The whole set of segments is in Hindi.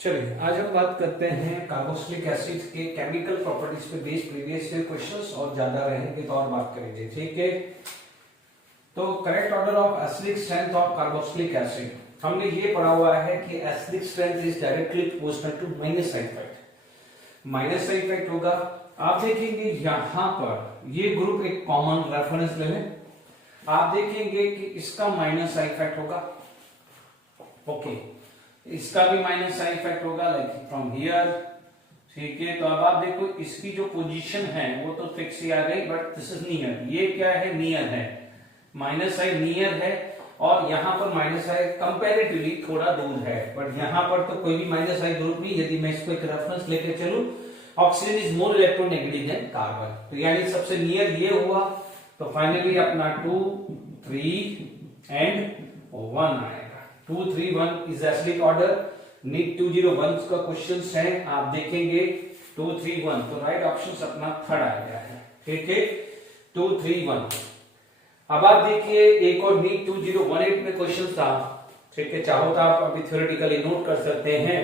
चलिए आज हम बात करते हैं कार्बोक्सिलिक एसिड के केमिकल प्रॉपर्टीज पे बेस्ड प्रीवियस ईयर क्वेश्चंस और ज्यादा रहेंगे तो और बात करेंगे। ठीक है, तो correct order of acidic strength of carboxylic acid हमने ये पढ़ा हुआ है कि acidic strength is directly proportional to minus side effect. Minus side effect होगा, आप देखेंगे यहां पर ये ग्रुप एक कॉमन रेफरेंस ले लें, आप देखेंगे कि इसका माइनस साइड इफेक्ट होगा। ओके, इसका भी माइनस साइड इफेक्ट होगा लाइक फ्रॉम हियर। ठीक है, तो अब आप देखो इसकी जो पोजीशन है वो तो फिक्स ही आ गई, बट दिस इज नियर। ये क्या है, नियर है, माइनस साइड नियर है और यहाँ पर माइनस साइड कंपैरेटिवली थोड़ा दूर है, बट यहाँ पर तो कोई भी माइनस साइड ग्रुप नहीं। यदि मैं इसको एक रेफरेंस लेके चलूं, oxygen is more electronegative than carbon, तो यानी सबसे नियर ये हुआ। तो फाइनली अपना 2, 3 एंड 1 आएगा। 2, 3, 1 इज एसिडिक ऑर्डर। नीट 201 का क्वेश्चन है, आप देखेंगे 2, 3, 1, तो राइट ऑप्शन अपना थर्ड आ गया है। ठीक है, 2, 3, 1। अब आप देखिए एक और नीट 2018 में क्वेश्चन था। ठीक है, चाहो तो आप अभी थ्योरेटिकली नोट कर सकते हैं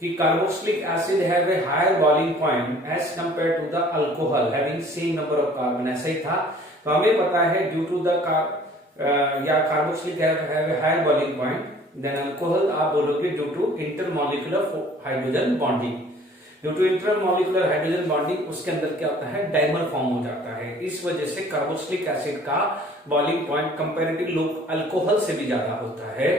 कि carboxylic acid have a higher boiling point as compare to the alcohol having same number of carbon. ऐसा ही था, तो हमें पता है ड्यू टू द या carboxylic have a higher boiling point than alcohol, आप बोलोगे due to intermolecular hydrogen bonding. Due to intermolecular hydrogen bonding उसके अंदर क्या होता है, डाइमर फॉर्म हो जाता है। इस वजह से कार्बोक्सिलिक एसिड का बॉइलिंग पॉइंट कंपैरेटिवली अल्कोहल से भी ज्यादा होता है।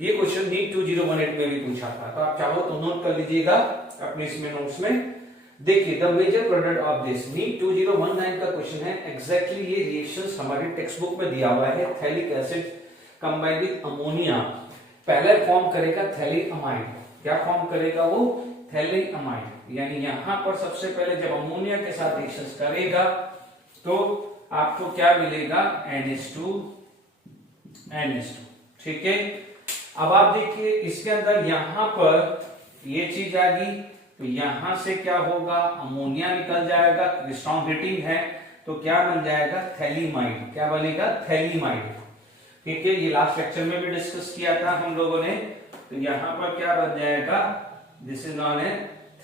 ये क्वेश्चन नीट 2018 में भी पूछा था, तो आप चाहो तो नोट कर लीजिएगा अपने इसमें नोट्स में। देखिए the major product of this, NEET 2019 का क्वेश्चन है। एग्जैक्टली ये रिएक्शंस हमारी टेक्स्ट बुक में दिया हुआ है। Phthalic acid combined with ammonia पहले फॉर्म करेगा थैलिअमाइड। क्या फॉर्म करेगा वो, थैलिअमाइड। यानी यहां पर सबसे पहले जब अमोनिया के साथ रिएक्शंस करेगा तो आपको क्या मिलेगा, NH2 NH2। ठीक है, अब आप देखिए इसके अंदर यहां पर ये चीज आ गई, तो यहां से क्या होगा, अमोनिया निकल जाएगा, स्ट्रॉन्ग रेटिंग है, तो क्या बन जाएगा, थैलिमाइड। क्या बनेगा, थैलिमाइड। ठीक है, ये लास्ट लेक्चर में भी डिस्कस किया था हम लोगों ने। तो यहां पर क्या बन जाएगा, this is non A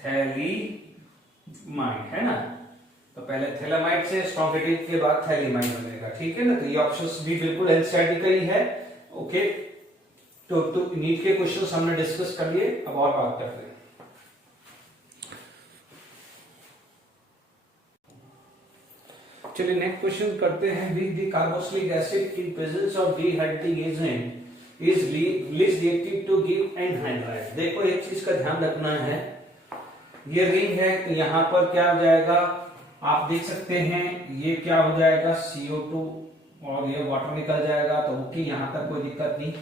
phthalimide, है ना। तो पहले थैलामाइड से स्ट्रॉन्ग रेटिंग के बाद थैलिमाइड बनेगा। ठीक है ना, तो ये ऑप्शंस भी बिल्कुल एनसीईआरटी का ही है। ओके, तो नीट के क्वेश्चंस हमने डिस्कस कर लिए, अब और बात करते हैं। चलिए नेक्स्ट क्वेश्चन करते हैं। With the carboxylic acid in presence of dehydrating agent is least reactive to give anhydride. देखो एक चीज का ध्यान रखना है, ये रिंग है तो यहां पर क्या हो जाएगा, आप देख सकते हैं ये क्या हो जाएगा, CO2 और ये वाटर निकल जाएगा, तो ओके यहां तक कोई दिक्कत नहीं।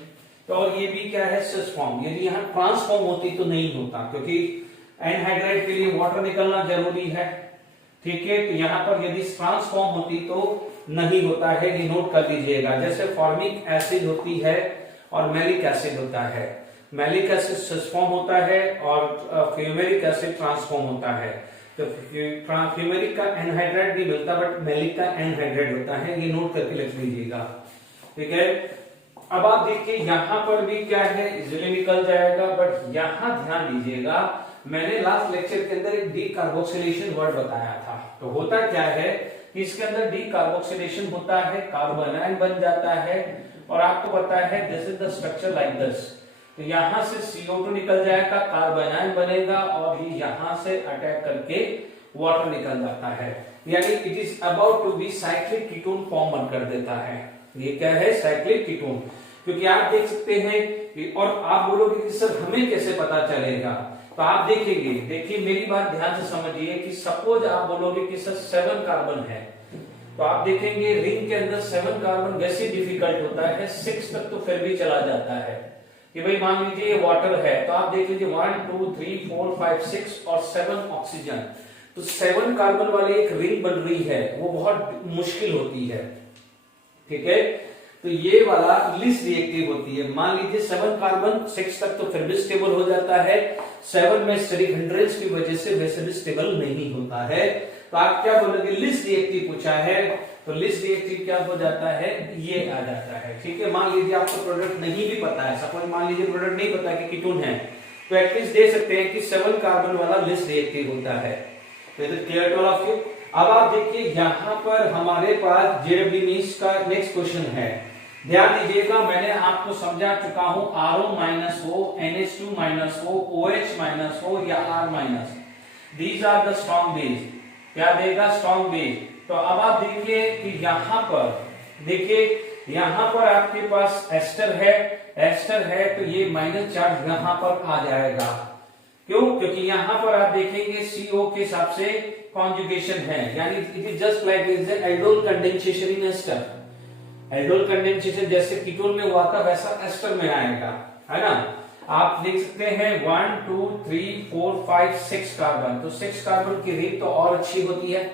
तो और ये भी क्या है, सिस फॉर्म। यदि यहाँ ट्रांसफॉर्म होती तो नहीं होता, क्योंकि एनहाइड्राइड के लिए वाटर निकलना जरूरी है। ठीक है, तो यहाँ पर यदि ट्रांसफॉर्म होती तो नहीं होता है, ये नोट कर लीजिएगा। जैसे फॉर्मिक एसिड होती है और मैलिक एसिड होता है। मैलिक एसिड सिस्फॉर्म होता है और फ्यूमेरिक एसिड ट्रांसफॉर्म होता है। तो फ्यूमेरिक का एनहाइड्राइड नहीं मिलता, बट मैलिक का एनहाइड्राइड होता है, ये नोट करके लिख लीजिएगा। ठीक है, अब आप देखिए यहां पर भी क्या है, इजीली निकल जाएगा, बट यहां ध्यान दीजिएगा, मैंने लास्ट लेक्चर के अंदर एक डीकार्बोक्सिलेशन वर्ड बताया था। तो होता क्या है कि इसके अंदर डीकार्बोक्सिलेशन होता है, कार्बन आयन बन जाता है, और आपको पता है this is the structure like this. तो यहां से CO2 निकल जाएगा, कार्बन आयन बनेगा और ये यहां से अटैक करके वाटर निकल जाता है। यानी it is about to be cyclic ketone form कर देता है। ये क्या है, साइक्लिक कीटोन। क्योंकि आप देख सकते हैं, और आप बोलोगे कि सर हमें कैसे पता चलेगा, तो आप देखेंगे, देखिए मेरी बात ध्यान से समझिए कि सपोज आप बोलोगे कि सर 7 कार्बन है, तो आप देखेंगे रिंग के अंदर 7 कार्बन वैसे डिफिकल्ट होता है, 6 तक तो फिर भी चला जाता है। कि भाई मान लीजिए वाटर है, तो आप देख लीजिए 1 2 3 4 5 6 और 7 ऑक्सीजन, तो 7 कार्बन वाली एक रिंग बन रही है, वो बहुत मुश्किल होती है। ठीक है, तो ये वाला लिस्ट रिएक्टिव होती है। मान लीजिए 7 कार्बन 6 तक तो फिर भी स्टेबल हो जाता है, 7 में स्टेरिक हिंड्रेंस की वजह से वैसे भी स्टेबल नहीं होता है। तो आप क्या बोलोगे, लिस्ट रिएक्टिव पूछा है, तो लिस्ट रिएक्टिव क्या हो जाता है, ये आ जाता है। ठीक है, मान लीजिए आपको प्रोडक्ट नहीं भी पता है, सपोज मान लीजिए प्रोडक्ट नहीं पता कि कीटोन है, तो एटलीस्ट दे सकते हैं कि 7 कार्बन वाला लेस रिएक्टिव होता है। तो is it clear to all of you? अब आप देखिए यहां पर हमारे पास जेडब्ल्यू मीन्स का नेक्स्ट क्वेश्चन है। ध्यान दीजिएगा, मैंने आपको समझा चुका हूं RO माइनस हो, NH2 माइनस हो, OH माइनस हो या R minus, these are the strong base. क्या देगा? Strong base. तो अब आप देखिए कि यहां पर देखिए, यहां पर आपके पास एस्टर है तो ये माइनस चार्ज यहां पर आ जाएगा। क्यों? क्योंकि यहां पर आप देखेंगे CO के हिसाब से कॉन्जुगेशन है, यानी it is just like is aldol condensation in ester. Aldol condensation जैसे कीटोन में हुआ था वैसा एस्टर में आएगा, है ना। आप देख सकते हैं 1 2 3 4 5 6 कार्बन, तो 6 कार्बन की रेट तो और अच्छी होती है।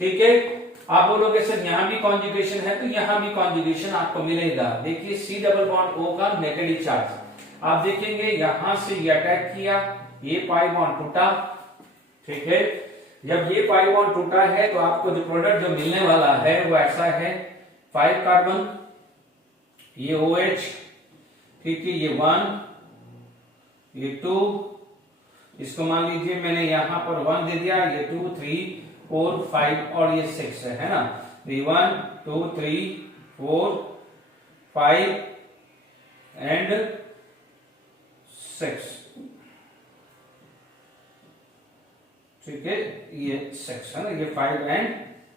ठीक है, आप बोलोगे सर यहां भी कॉन्जुगेशन है, तो यहां भी कॉन्जुगेशन आपको मिलेगा। देखिए C डबल बॉन्ड O का नेगेटिव चार्ज आप देखेंगे, यहां से ये अटैक किया, ये पाई बॉन्ड टूटा। ठीक है, जब ये पाई बॉन्ड टूटा है तो आपको जो प्रोडक्ट जो मिलने वाला है वो ऐसा है 5 कार्बन, ये OH, ठीक है, ये 1, ये 2, इसको मान लीजिए मैंने यहां पर 1 दे दिया, ये 2 3 4 5 और ये 6 है ना। 1 2 3 4 5 एंड 6, ठीक है, ये 6 है ना, ये 5 एंड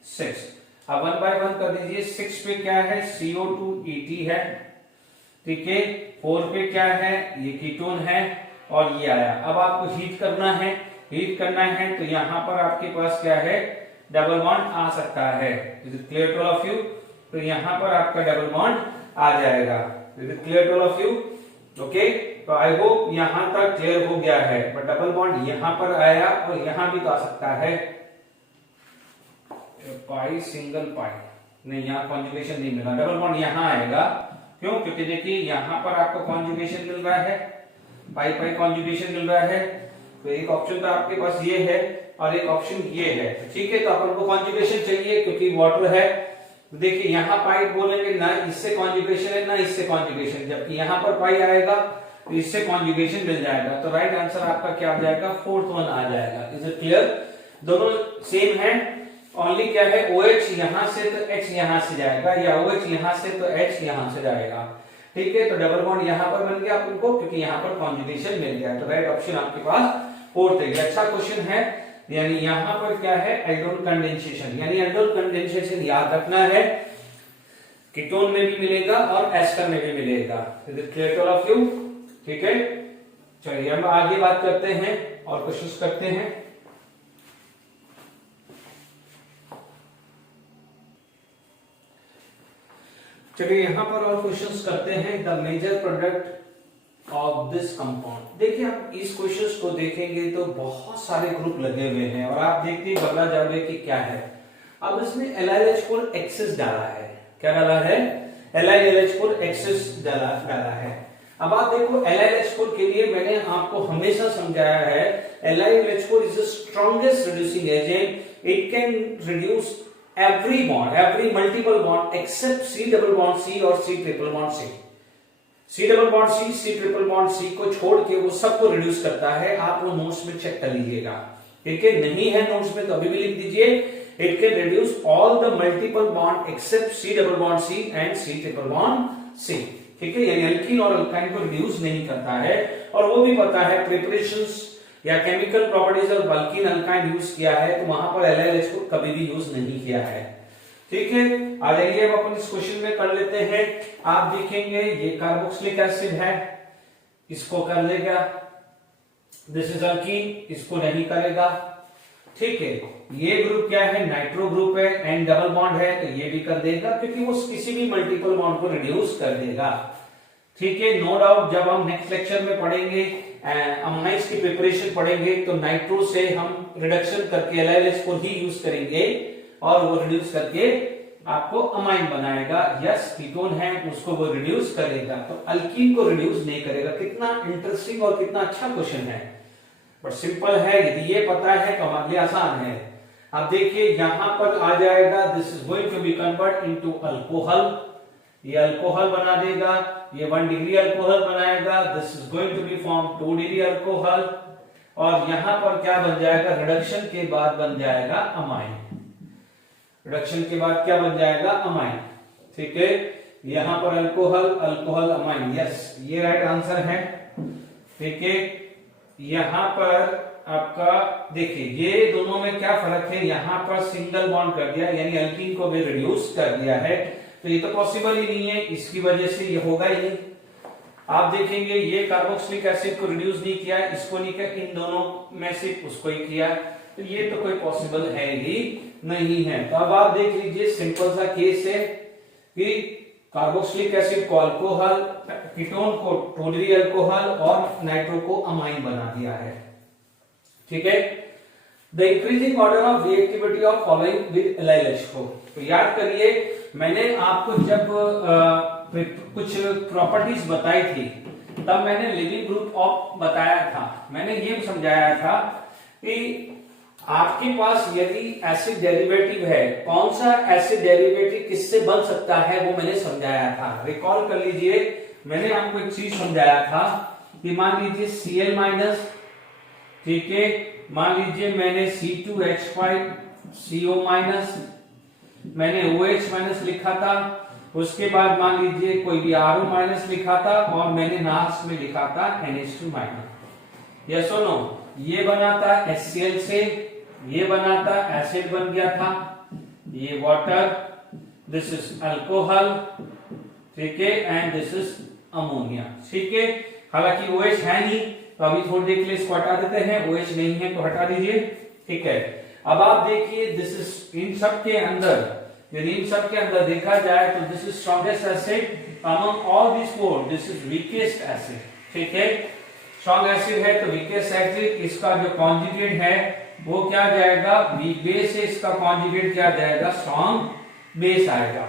6। अब 1 बाय 1 कर दीजिए। 6 पे क्या है? CO2 ET है, ठीक है। 4 पे क्या है? ये कीटोन है और ये आया। अब आपको हीट करना है तो यहां पर आपके पास क्या है? डबल बॉन्ड आ सकता है। Is it clear to all of you? तो यहां पर आपका डबल बॉन्ड आ जाएगा। Is it clear to all of you? Okay, तो आई होप यहां तक क्लियर हो गया है। बट डबल बॉन्ड यहां पर आया और यहां भी तो आ सकता है, पाई सिंगल पाई, नहीं यहाँ कॉन्जुगेशन नहीं मिला, डबल बॉन्ड यहां आएगा। क्यों? क्योंकि देखिए यहां पर आपको कॉन्जुगेशन मिल रहा है, पाई पाई कॉन्जुगेशन मिल रहा है। तो एक ऑप्शन तो आपके पास ये है और एक ऑप्शन ये है। ठीक है, तो अपन को कॉन्जुगेशन चाहिए क्योंकि वाटर है। तो देखिए यहाँ पाई बोलेंगे ना, इससे कॉन्जुगेशन है ना इससे कॉन्जुगेशन, जबकि यहाँ पर पाई आएगा तो इससे कॉन्जुगेशन मिल जाएगा। तो राइट आंसर आपका क्या आ जाएगा? 4th वन आ जाएगा। Is it clear? दोनों सेम है, ओनली क्या है? OH यहां से तो H यहां से जाएगा, या OH यहां से तो H यहां से जाएगा। ठीक है, तो डबल बॉन्ड यहां पर बन गया अपन को, क्योंकि यहां पर कॉन्जुगेशन मिल गया। तो राइट ऑप्शन आपके पास 4th है। अच्छा क्वेश्चन है, यानी यहां पर क्या है? एल्डोल कंडेंसेशन, यानी एल्डोल कंडेंसेशन याद रखना है, कीटोन में भी मिलेगा और एस्टर में भी मिलेगा। Is it clear to all of you? ठीक है, चलिए हम आगे बात करते हैं और कोशिश करते हैं। चलिए यहां पर और क्वेश्चंस करते हैं। The major product of this compound. देखिए आप इस क्वेश्चंस को देखेंगे तो बहुत सारे ग्रुप लगे हुए हैं और आप देखते ही घबरा जाओगे कि क्या है। अब इसमें LiLH4 एक्सेस डाला है। क्या डाला है? LiLH4 एक्सेस डाला है। अब आप देखो LiLH4 के लिए मैंने आपको हमेशा समझाया है, LiLH4 is the strongest reducing agent. It can reduce every bond, every multiple bond except C double bond C और C triple bond C। C double bond C, C triple bond C को छोड़ के वो सबको रिड्यूस करता है। आप वो नोट्स में चेक कर लीजिएगा। ठीक है, नहीं है नोट्स में तो अभी भी लिख दीजिए। It can reduce all the multiple bond except C double bond C and C triple bond C। ठीक है, यानी अल्कीन और अल्काइन को रिड्यूस नहीं करता है। और वो भी पता है प्रिपरेशंस या केमिकल प्रॉपर्टीज और अल्कीन अल्काइन यूज किया है, तो वहां पर LiLH को कभी भी यूज नहीं किया है। ठीक है, आ जाइए अब अपन इस क्वेश्चन में कर लेते हैं। आप देखेंगे ये कार्बोक्सिलिक एसिड है, इसको कर लेगा, दिस इज अल्कीन, इसको नहीं करेगा। ठीक है, ये ग्रुप क्या है? नाइट्रो ग्रुप है, एंड डबल बॉन्ड है तो ये भी कर देगा, क्योंकि वो किसी भी मल्टीपल बॉन्ड को रिड्यूस कर देगा। ठीक है, नो डाउट जब हम नेक्स्ट लेक्चर में पढ़ेंगे अमाइन्स की प्रिपरेशन पढ़ेंगे तो नाइट्रो से हम रिडक्शन करके LiLH4 ही यूज करेंगे और वो रिड्यूस करके आपको अमाइन बनाएगा। यस, कीटोन है उसको वो रिड्यूस करेगा, तो अल्कीन को रिड्यूस नहीं करेगा। कितना इंटरेस्टिंग और कितना अच्छा क्वेश्चन है, बट सिंपल है। यदि ये पता है तो हमारे लिए आसान है। अब देखिए यहां पर आ जाएगा, this is going to be convert into alcohol. ये अल्कोहल बना देगा, ये 1 डिग्री अल्कोहल बनाएगा, this is going to be form 2 degree alcohol, और यहां पर क्या बन जाएगा, रिडक्शन के बाद बन जाएगा अमाइन। रिडक्शन के बाद क्या बन जाएगा, अमाइन। ठीक है, यहां पर अल्कोहल, अल्कोहल, अमाइन, यस ये राइट आंसर है। ठीक है, यहां पर आपका देखिए ये दोनों में क्या फर्क है, यहां पर सिंगल बॉन्ड कर दिया यानी अल्कीन को भी रिड्यूस कर दिया है, तो ये तो पॉसिबल ही नहीं है, इसकी वजह से ये होगा ही नहीं। आप देखेंगे ये कार्बोक्सिलिक एसिड को रिड्यूस नहीं किया, इसको नहीं किया, इन दोनों में से उसको ही किया, तो ये तो कोई पॉसिबल है ही नहीं है। तो अब आप देख लीजिए सिंपल सा केस है कि कार्बोक्सिलिक एसिड को अल्कोहल, कीटोन को 2 डिग्री अल्कोहल और नाइट्रो को अमाइन बना दिया है। ठीक है, the increasing order of reactivity of following with LiLH को, तो याद करिए मैंने आपको जब कुछ प्रॉपर्टीज बताई थी तब मैंने लिविंग ग्रुप ऑफ बताया था, मैंने ये समझाया था कि आपके पास यदि एसिड डेरिवेटिव है, कौन सा एसिड डेरिवेटिव किससे बन सकता है वो मैंने समझाया था। रिकॉल कर लीजिए, मैंने आपको एक चीज समझाया था कि मान लीजिए Cl माइनस, ठीक है, मान लीजिए मैंने C2H5 CO माइनस, मैंने OH माइनस लिखा था, उसके बाद मान लीजिए कोई भी RO माइनस लिखा था और मैंने लास्ट में लिखा था NH2 माइनस। यस और नो, ये बना था HCl से, ये बना था एसिड बन गया था, ये वाटर, दिस इज अल्कोहल, ठीक है, एंड दिस इज अमोनिया। ठीक है, हालांकि OH है नहीं तो अभी थोड़ी देर के लिए इसको हटा देते हैं, OH नहीं है तो हटा दीजिए। ठीक है, अब आप देखिए दिस इज, इन सब के अंदर यदि इन सब के अंदर देखा जाए तो this is strongest acid among all this four, this is weakest acid. ठीक है, स्ट्रॉन्ग एसिड है तो वीकेस्ट एसिड, इसका जो कॉन्जुगेट है वो क्या जाएगा, वीक बेस है, इसका कॉन्जुगेट क्या जाएगा, स्ट्रॉन्ग बेस आएगा।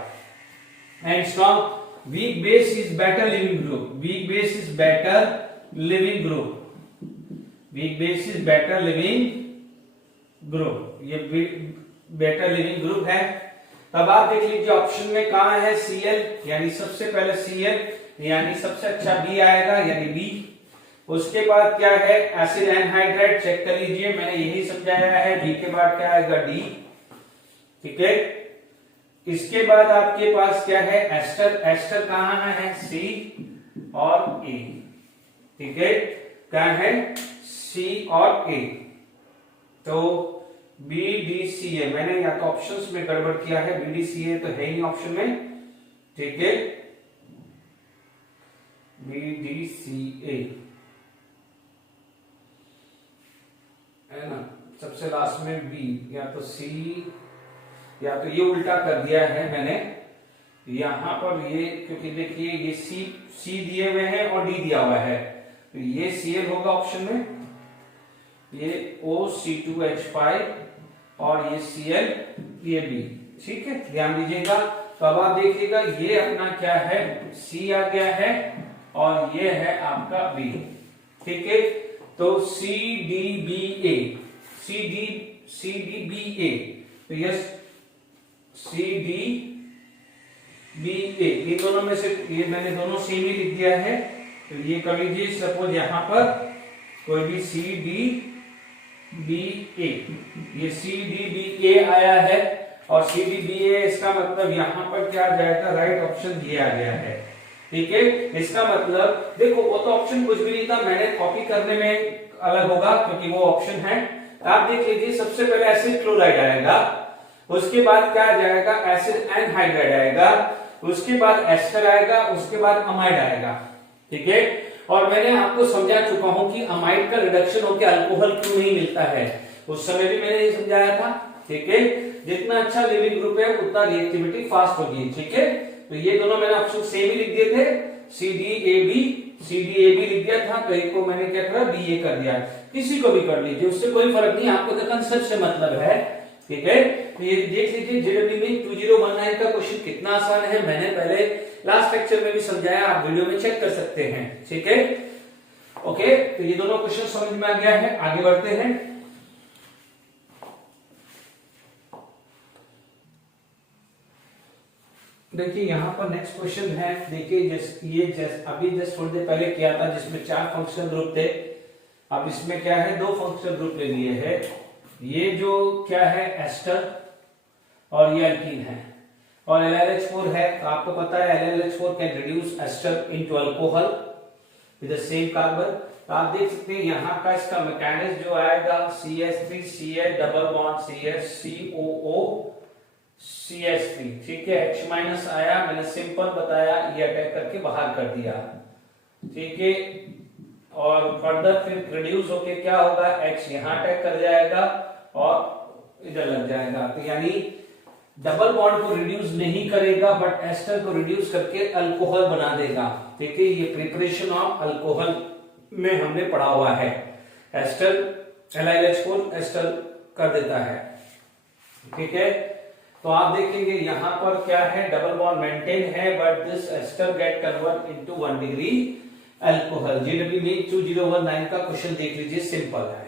And strong week base is better leaving group, week base is better leaving group, week base is better leaving group, ये बेटर लिविंग ग्रुप है। तब आप देख लीजिए ऑप्शन में कहां है Cl, यानी सबसे पहले Cl यानी सबसे अच्छा B आएगा यानी B। उसके बाद क्या है एसिड एनहाइड्राइड, चेक कर लीजिए मैंने यही समझाया है, B के बाद क्या आएगा D। ठीक है, इसके बाद आपके पास क्या है एस्टर, एस्टर कहां है C और A। ठीक है, क्या है C और A, तो BDCA, मैंने या तो ऑप्शंस में गड़बड़ किया है, BDCA तो है ही ऑप्शन में। ठीक है, BDCA है ना, सबसे लास्ट में B, या तो C, या तो ये उल्टा कर दिया है मैंने यहां पर ये, क्योंकि देखिए ये C दिए हुए हैं और D दिया हुआ है, तो ये Cl होगा ऑप्शन में, ये OC2H5 और ये Cl, ये B। ठीक है, ध्यान दीजिएगा। तो अब आप देखिएगा ये अपना क्या है C आ गया है और ये है आपका B। ठीक है, तो CDBA, CDBA, तो यस CDBA, ये दोनों में से ये मैंने दोनों सेम ही लिख दिया है, तो ये कर लीजिए। सपोज यहां पर कोई भी CDBA, ये CDBA आया है और CDBA, इसका मतलब यहां पर क्या आ जाएगा, राइट ऑप्शन ये आ गया है। ठीक है, इसका मतलब देखो वो तो ऑप्शन कुछ भी नहीं था, मैंने कॉपी करने में अलग होगा क्योंकि वो ऑप्शन है। आप देख लीजिए सबसे पहले एसिड क्लोराइड आएगा, उसके बाद क्या आ जाएगा एसिड एनहाइड्राइड आएगा, उसके बाद एस्टर आएगा, उसके बाद अमाइड आएगा। ठीक है, और मैंने आपको समझा चुका हूं कि अमाइड का रिडक्शन होकर अल्कोहल क्यों नहीं मिलता है, उस समय भी मैंने ये समझाया था। ठीक है, जितना अच्छा लिविंग ग्रुप है उतना रिएक्टिविटी फास्ट होगी। ठीक है, तो ये दोनों मैंने ऑप्शन सेम ही लिख दिए थे, CDAB लिख दिया था, तो एक को मैंने क्या करा BA कर दिया, किसी को भी कर लीजिए उससे कोई फर्क नहीं, आपको तो कंसेप्ट से मतलब है। ठीक है, तो ये देख लीजिए जेडब्ल्यू में 2019 का क्वेश्चन कितना आसान है, मैंने पहले लास्ट लेक्चर में भी समझाया, आप वीडियो में चेक कर सकते हैं। ठीक है, ओके, तो ये दोनों क्वेश्चन समझ में आ गया है, आगे बढ़ते हैं। देखिए यहाँ पर नेक्स्ट क्वेश्चन है, देखिए अभी जस्ट थोड़ी देर पहले किया था जिसमें 4 फंक्शनल ग्रुप थे। अब इसमें क्या है, 2 फंक्शनल ग्रुप ले लिए हैं। ये जो क्या है एस्टर और ये अल्कीन है और LLH4 है। तो आपको पता है LLH4 can reduce ester into alcohol with the same carbon. तो आप देख सकते हैं यहाँ का इसका मैकेनिज्म जो आएगा CH3 CH double bond CH COO CH3, ठीक है। H माइनस आया, मैंने सिंपल बताया, ये अटैक करके बाहर कर दिया, ठीक है। और फर्दर फिर रिड्यूस होके क्या होगा, H यहाँ अटैक कर जाएगा और इधर लग जाएगा। तो यानी डबल बॉन्ड को रिड्यूस नहीं करेगा बट एस्टर को रिड्यूस करके अल्कोहल बना देगा, ठीक है। ये प्रिपरेशन ऑफ अल्कोहल में हमने पढ़ा हुआ है। एस्टर LiLH4 एस्टर कर देता है, ठीक है। तो आप देखेंगे यहां पर क्या है, डबल बॉन्ड मेंटेन है but this ester get convert into 1 degree alcohol. JW में 2019 का क्वेश्चन देख लीजिए, सिंपल है।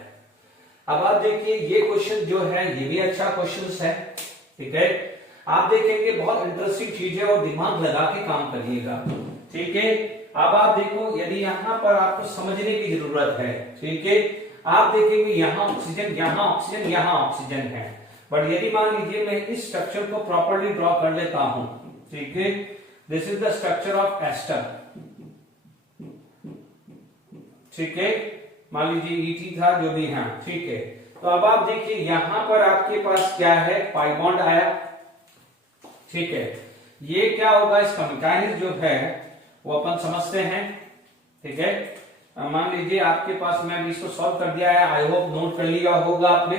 अब आप देखिए ये क्वेश्चन जो है ये भी अच्छा क्वेश्चन है, ठीक है। आप देखेंगे बहुत इंटरेस्टिंग चीज है और दिमाग लगा के काम करिएगा, ठीक है। अब आप देखो, यदि यहाँ पर आपको समझने की जरूरत है, ठीक है। आप देखेंगे यहाँ ऑक्सीजन, यहाँ ऑक्सीजन, यहाँ ऑक्सीजन है, बट यदि मान लीजिए मैं इस स्ट्रक्चर को प्रॉपर्ली ड्रॉ कर लेता हूं, ठीक है। This is the structure of ester, ठीक है। मान लीजिए ET था जो भी है, ठीक है। तो अब आप देखिए यहां पर आपके पास क्या है, पाई बॉन्ड आया, ठीक है। ये क्या होगा, इसका मैकेनिज्म जो है वो अपन समझते हैं, ठीक है। मान लीजिए आपके पास, मैं अभी इसको सॉल्व कर दिया है, आई होप नोट कर लिया होगा आपने,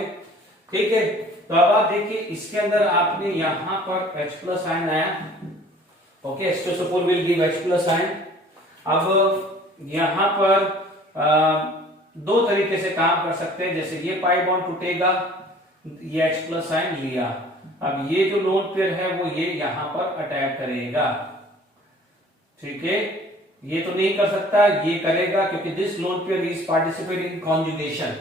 ठीक है। तो अब आप देखिए इसके अंदर आपने यहां पर H प्लस आयन आया, okay. H2SO4 will give H plus ion. अब यहां पर 2 तरीके से काम कर सकते हैं, जैसे ये पाई बॉन्ड टूटेगा, ये H प्लस आयन लिया, अब ये जो लोन पेयर है वो ये यहां पर अटैक करेगा, ठीक है। ये तो नहीं कर सकता, ये करेगा क्योंकि this lone pair is participate in conjugation,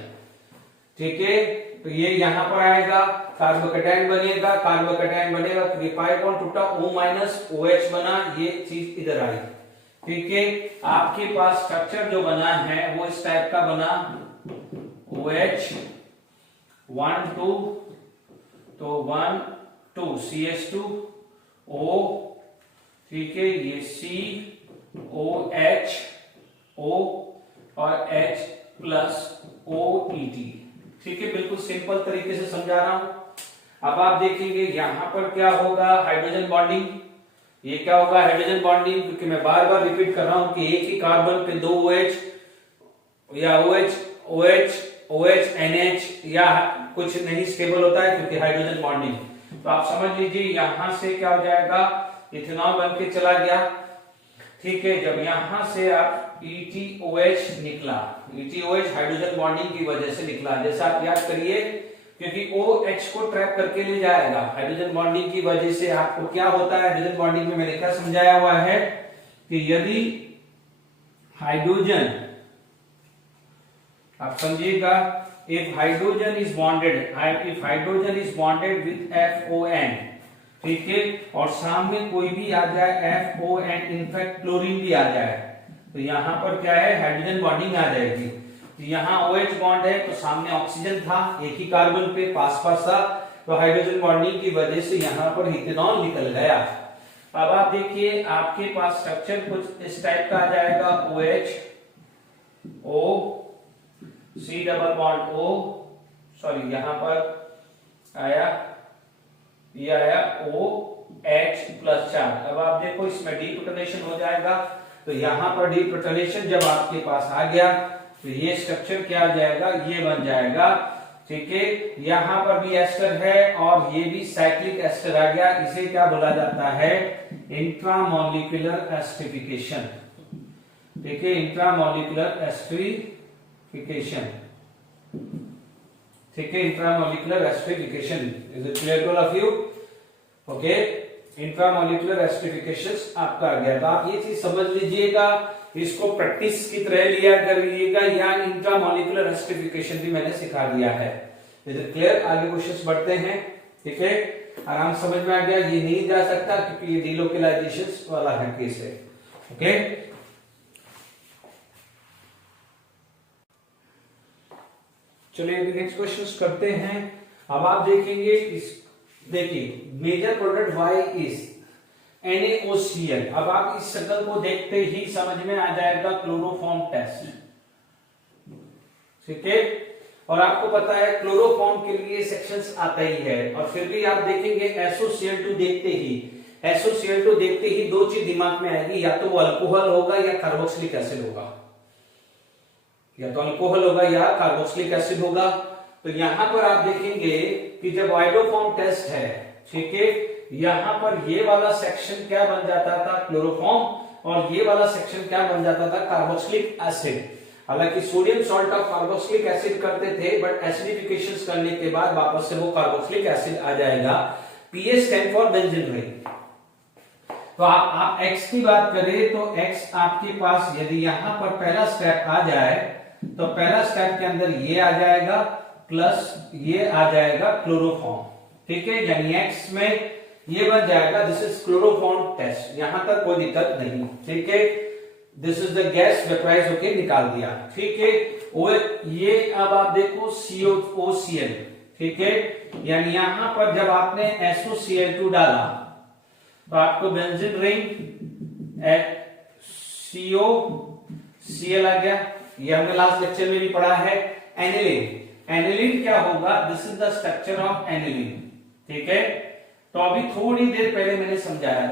ठीक है। तो ये यहां पर आएगा, कार्बोकैटायन बनेगा, कार्बोकैटायन बनेगा क्योंकि पाई बॉन्ड टूटा, O माइनस OH बना, ये चीज इधर आई, ठीक है। आपके पास स्ट्रक्चर जो बना है वो इस टाइप का बना, OH 1 2, तो 1 2 CH2 O, ठीक है। ये COH O और H प्लस OET, ठीक है। बिल्कुल सिंपल तरीके से समझा रहा हूं। अब आप देखेंगे यहां पर क्या होगा, हाइड्रोजन बॉन्डिंग। ये क्या होगा, हाइड्रोजन बॉन्डिंग, क्योंकि मैं बार बार रिपीट कर रहा हूं कि एक ही कार्बन पे 2 OH या OH NH या कुछ नहीं स्टेबल होता है क्योंकि हाइड्रोजन बॉन्डिंग। तो आप समझ लीजिए यहां से क्या हो जाएगा, इथेनॉल बन के चला गया, ठीक है। जब यहां से आप ETOH निकला, ETOH हाइड्रोजन बॉन्डिंग की वजह से निकला, जैसा आप याद करिए क्योंकि OH को ट्रैप करके ले जाएगा हाइड्रोजन बॉन्डिंग की वजह से। आपको क्या होता है हाइड्रोजन बॉन्डिंग में, मैंने क्या समझाया हुआ है कि यदि हाइड्रोजन, आप समझिएगा, if hydrogen is bonded with FON, ठीक है, और सामने कोई भी आ जाए FON, इनफैक्ट क्लोरीन भी आ जाए, तो यहां पर क्या है, हाइड्रोजन बॉन्डिंग आ जाएगी। तो यहाँ OH बॉन्ड है तो सामने ऑक्सीजन था, एक ही कार्बन पे पास था, तो हाइड्रोजन बॉन्डिंग की वजह से यहाँ पर इथेनॉल निकल गया। अब आप देखिए आपके पास स्ट्रक्चर कुछ इस टाइप का आ जाएगा, OH O C double bond O, sorry यहाँ पर आया, ये आया OH प्लस 4। अब आप देखो इसमें डीप्रोटोनेशन हो जाएगा, तो यहाँ पर डीप्रोटोनेशन जब आपके पास आ गया तो ये स्ट्रक्चर क्या आ जाएगा, ये बन जाएगा, ठीक है। यहाँ पर भी एस्टर है और ये भी साइक्लिक एस्टर आ गया, इसे क्या बोला जाता है, इंट्रामॉलिक्यूलर एस्टरिफिकेशन, ठीक है, इंट्रामॉलिक्यूलर एस्टरिफिकेशन, ठीक है, intramolecular esterification. Is it clear to all of you? Okay, intramolecular esterification आपका आ गया। तो आप ये चीज समझ लीजिएगा, इसको प्रैक्टिस की तरह लिया करिएगा, या इंट्रामॉलिक्यूलर एस्टरिफिकेशन भी मैंने सिखा दिया है। Is it clear? आगे क्वेश्चंस बढ़ते हैं, ठीक है। आराम समझ में आ गया। ये नहीं जा सकता क्योंकि ये डिलोकलाइजेशन वाला है केस है। ओके, चलिए नेक्स्ट क्वेश्चन करते हैं। अब आप देखेंगे देखिए major product Y is NaOCl। अब आप इस शक्ल को देखते ही समझ में आ जाएगा क्लोरोफॉर्म टेस्ट, ठीक है। और आपको पता है क्लोरोफॉर्म के लिए सेक्शंस आता ही है। और फिर भी आप देखेंगे SOCl2 देखते ही दो चीज दिमाग में आएगी, या तो वो अल्कोहल होगा या कार्बोक्सिलिक एसिड होगा, या तो अल्कोहल होगा या कार्बोक्सिलिक एसिड होगा। तो यहां पर आप देखेंगे कि जब आइडोफॉर्म टेस्ट है, ठीक है, यहां पर ये वाला सेक्शन क्या बन जाता था, क्लोरोफॉर्म, और ये वाला सेक्शन क्या बन जाता था, कार्बोक्सिलिक एसिड। हालांकि sodium salt of carboxylic acid करते थे, बट एसिडिफिकेशन करने के बाद वापस से वो कार्बोक्सिलिक एसिड आ जाएगा। PH stand for benzene ring. तो आप X की बात करें तो X आपके पास यदि यहां पर पहला स्टेप आ जाए तो पहला स्टेप के अंदर ये आ जाएगा प्लस ये आ जाएगा क्लोरोफॉर्म, ठीक है। यानी X में ये बन जाएगा, दिस इज क्लोरोफॉर्म टेस्ट, यहां तक कोई दिक्कत नहीं, ठीक है। This is the gas vaporise होके निकाल दिया, ठीक है। और ये अब आप देखो COCl, ठीक है। यानी यहां पर जब आपने SOCl2 डाला तो आपको बेंजीन रिंग COCl आ गया। ये हमने लास्ट लेक्चर में भी पढ़ा है। एनिलीन, एनिलीन क्या होगा, this is the structure of aniline, ठीक है। तो अभी थोड़ी देर पहले मैंने समझाया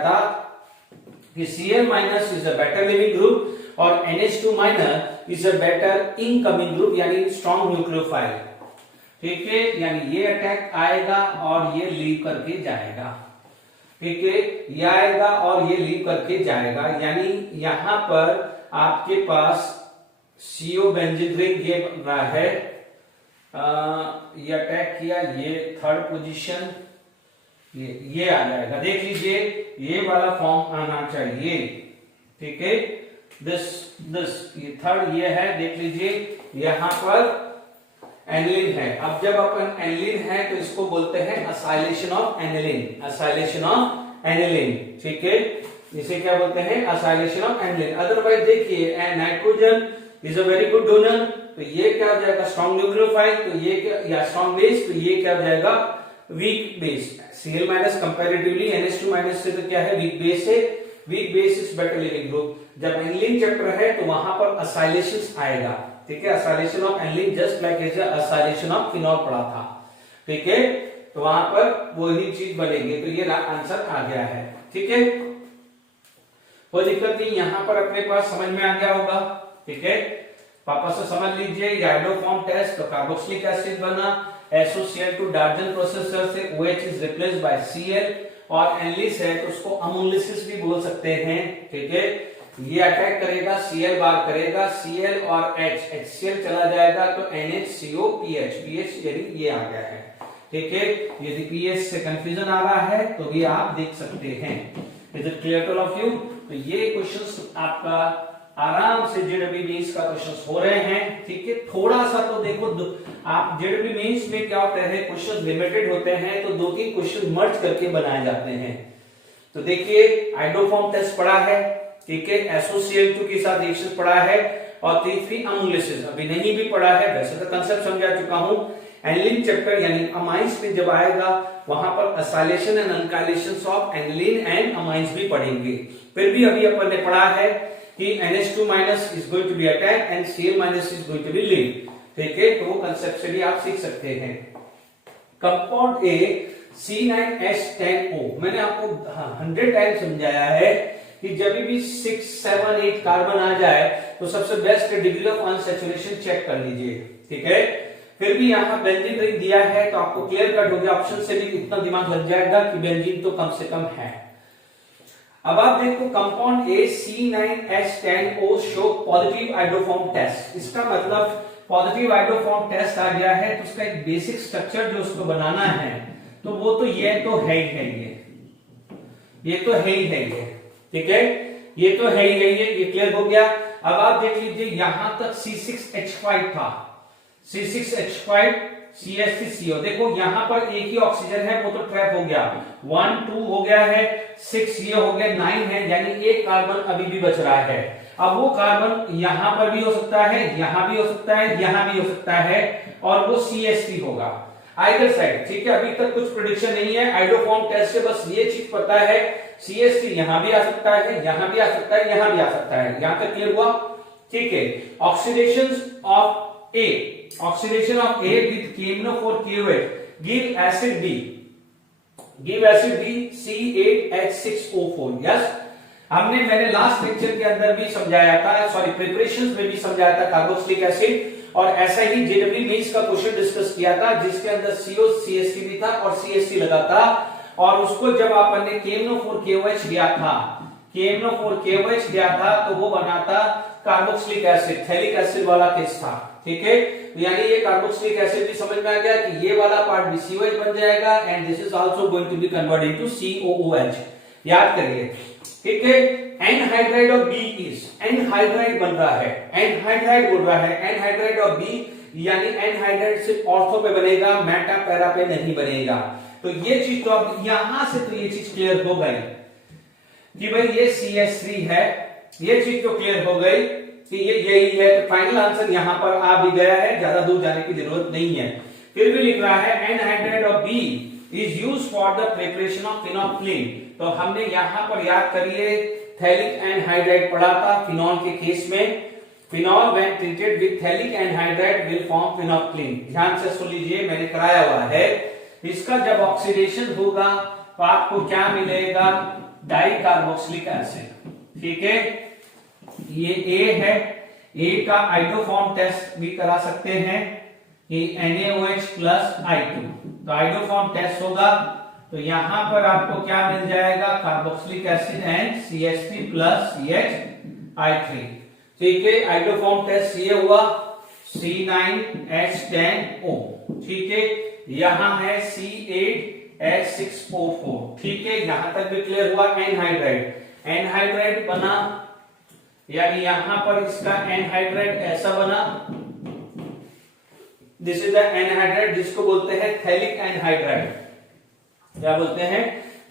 था कि Cl minus is a better leaving group और NH2 minus is a better incoming group, यानी स्ट्रॉन्ग न्यूक्लियोफाइल, ठीक है। यानी ये अटैक आएगा और ये लीव करके जाएगा, ठीक है। ये आएगा और ये लीव करके जाएगा। यानी यहां पर आपके पास CO बेंजीन रिंग ये बन रहा है, ये अटैक किया, ये थर्ड पोजीशन, ये आ जाएगा। देख लीजिए ये वाला फॉर्म आना चाहिए, ठीक है। दिस ये थर्ड ये है, देख लीजिए यहां पर एनिलीन है। अब जब अपन एनिलीन है तो इसको बोलते हैं acylation of aniline, acylation of aniline, ठीक है। इसे क्या बोलते हैं, असाइलेशन ऑफ एनिलीन। अदरवाइज देखिए nitrogen is a very good donor, तो ये क्या हो जाएगा, स्ट्रॉन्ग न्यूक्लियोफाइल, तो ये क्या, या स्ट्रॉन्ग बेस, तो ये क्या हो जाएगा, weak base. Cl minus comparatively NH2 minus से तो क्या है, वीक बेस है। Weak base is better leaving group. जब एनिलीन चैप्टर है तो वहां पर असाइलेशन आएगा, ठीक है। Acylation of aniline just like as acylation of phenol पढ़ा था, ठीक है। तो वहां पर वही चीज बनेगी। तो ये आंसर आ गया है, ठीक है। कोई दिक्कत नहीं, यहां पर अपने पास समझ में आ गया होगा, ठीक है। वापस से समझ लीजिए, आइडोफॉर्म टेस्ट तो कार्बोक्सिलिक एसिड बना, SOCl2 डार्जन प्रोसेसर से OH is replaced by Cl, और एनलिस है तो उसको अमोलिसिस भी बोल सकते हैं, ठीक है। ये अटैक करेगा, Cl बार करेगा, Cl और H, HCl चला जाएगा तो NHCO PH, PH यानी ये आ गया है, ठीक है। यदि PH से कंफ्यूजन आ रहा है तो भी आप देख सकते हैं। Is it clear to all of you? तो ये क्वेश्चंस आपका आराम से जेडब्ल्यू मेंस का क्वेश्चंस हो रहे हैं, ठीक है। थोड़ा सा तो देखो आप जेडब्ल्यू मेंस में क्या होता है, क्वेश्चंस लिमिटेड होते हैं तो 2-3 क्वेश्चन मर्ज करके बनाए जाते हैं। तो देखिए आइडोफॉर्म टेस्ट पढ़ा है, ठीक है, SOCl2 के साथ रिएक्शन पढ़ा है, और 3 अमोलिसिस अभी नहीं भी पढ़ा है, वैसे तो कंसेप्ट समझा चुका हूं। एनिलीन चैप्टर यानी अमाइंस में जब आएगा वहां पर acylation and alkylation of aniline and amines भी पढ़ेंगे। फिर भी अभी अपन ने पढ़ा है कि NH2 minus is going to be attack and Cl minus is going to be leave, ठीक है। तो वो कंसेप्ट से भी आप सीख सकते हैं। कंपाउंड A C9H10O, मैंने आपको 100 टाइम समझाया है कि जब भी 6, 7, 8 कार्बन आ जाए तो सबसे best degree of unsaturation check कर लीजिए, ठीक है। फिर भी यहां बेंजीन रिंग दिया है तो आपको क्लियर कट हो गया, ऑप्शन से भी इतना दिमाग लग जाएगा कि बेंजीन तो कम से कम है। अब आप देखो compound A C9H10O show positive iodoform test. इसका मतलब पॉजिटिव आइडोफॉर्म टेस्ट आ गया है तो उसका एक बेसिक स्ट्रक्चर जो उसको बनाना है तो वो तो ये तो है ही है, ये तो है ही है, ये ठीक है, ये तो है ही है, ये क्लियर हो गया। अब आप देख लीजिए यहां तक C6H5 था, C6H5 CH3CO। देखो यहाँ पर एक ही ऑक्सीजन है, वो तो ट्रैप हो गया, 1 2 हो गया है, 6 ये हो गया, 9 है, यानी एक कार्बन अभी भी बच रहा है। अब वो कार्बन यहां पर भी हो सकता है, यहां भी हो सकता है, यहां भी हो सकता है, और वो CH3 होगा आइदर साइड। ठीक है, अभी तक कुछ प्रेडिक्शन नहीं है, आइडोफॉर्म टेस्ट से बस ये चीज पता है CH3 यहां भी आ सकता है, यहां भी आ सकता है, यहां भी आ सकता है। यहां तक क्लियर हुआ? ठीक है। Oxidation of A with KMnO4 give acid B C8H6O4। Yes, मैंने लास्ट लेक्चर के अंदर भी समझाया था, सॉरी प्रिपरेशंस में भी समझाया था कार्बोक्सिलिक एसिड, और ऐसा ही जेडब्ल्यू मेंस का क्वेश्चन डिस्कस किया था जिसके अंदर CO CH3 भी था और CH3 लगा था, और उसको जब अपन ने KMnO4 दिया था, KMnO4 दिया था, तो वो बना था कार्बोक्सिलिक एसिड, थैलिक एसिड वाला केस था। ठीक है, तो यानी ये कार्बोक्सिलिक एसिड भी समझ में आ गया कि ये वाला पार्ट भी COH बन जाएगा, and this is also going to be converted into COOH। याद करिए, ठीक है। Anhydride of B is, anhydride बन रहा है, एनहाइड्राइड बोल रहा है, एनहाइड्राइड ऑफ बी, यानी एनहाइड्राइड सिर्फ ऑर्थो पे बनेगा, मेटा पैरा पे नहीं बनेगा। तो ये चीज तो अब यहां से तो ये चीज क्लियर हो गई कि भाई ये CH3 है, ये चीज तो क्लियर हो गई कि ये यही है। तो फाइनल आंसर यहां पर आ भी गया है, ज्यादा दूर जाने की जरूरत नहीं है। फिर भी लिख रहा है anhydride of B is used for the preparation of phenolphthalein. तो हमने यहां पर याद करिए थैलिक एनहाइड्राइड पढ़ा था फिनॉल के केस में, phenol when treated with phthalic anhydride will form phenolphthalein. ध्यान से सुन लीजिए, मैंने कराया हुआ है। इसका जब ऑक्सीडेशन होगा तो आपको क्या मिलेगा? Dicarboxylic acid. ठीक है, ये A है, A का आइडोफॉर्म टेस्ट भी करा सकते हैं, ये NaOH प्लस I2। तो आइडोफॉर्म टेस्ट होगा तो यहां पर आपको क्या मिल जाएगा? Carboxylic acid and CH3 plus CH ठीक है, आइडोफॉर्म टेस्ट ये हुआ C9H10O। ठीक है, यहां है C8H6O4। ठीक है, यहां तक भी क्लियर हुआ। एनहाइड्राइड, एनहाइड्राइड बना, यानी यहां पर इसका एनहाइड्राइड ऐसा बना, दिस इज द एनहाइड्राइड, जिसको बोलते हैं थैलिक एनहाइड्राइड। क्या बोलते हैं?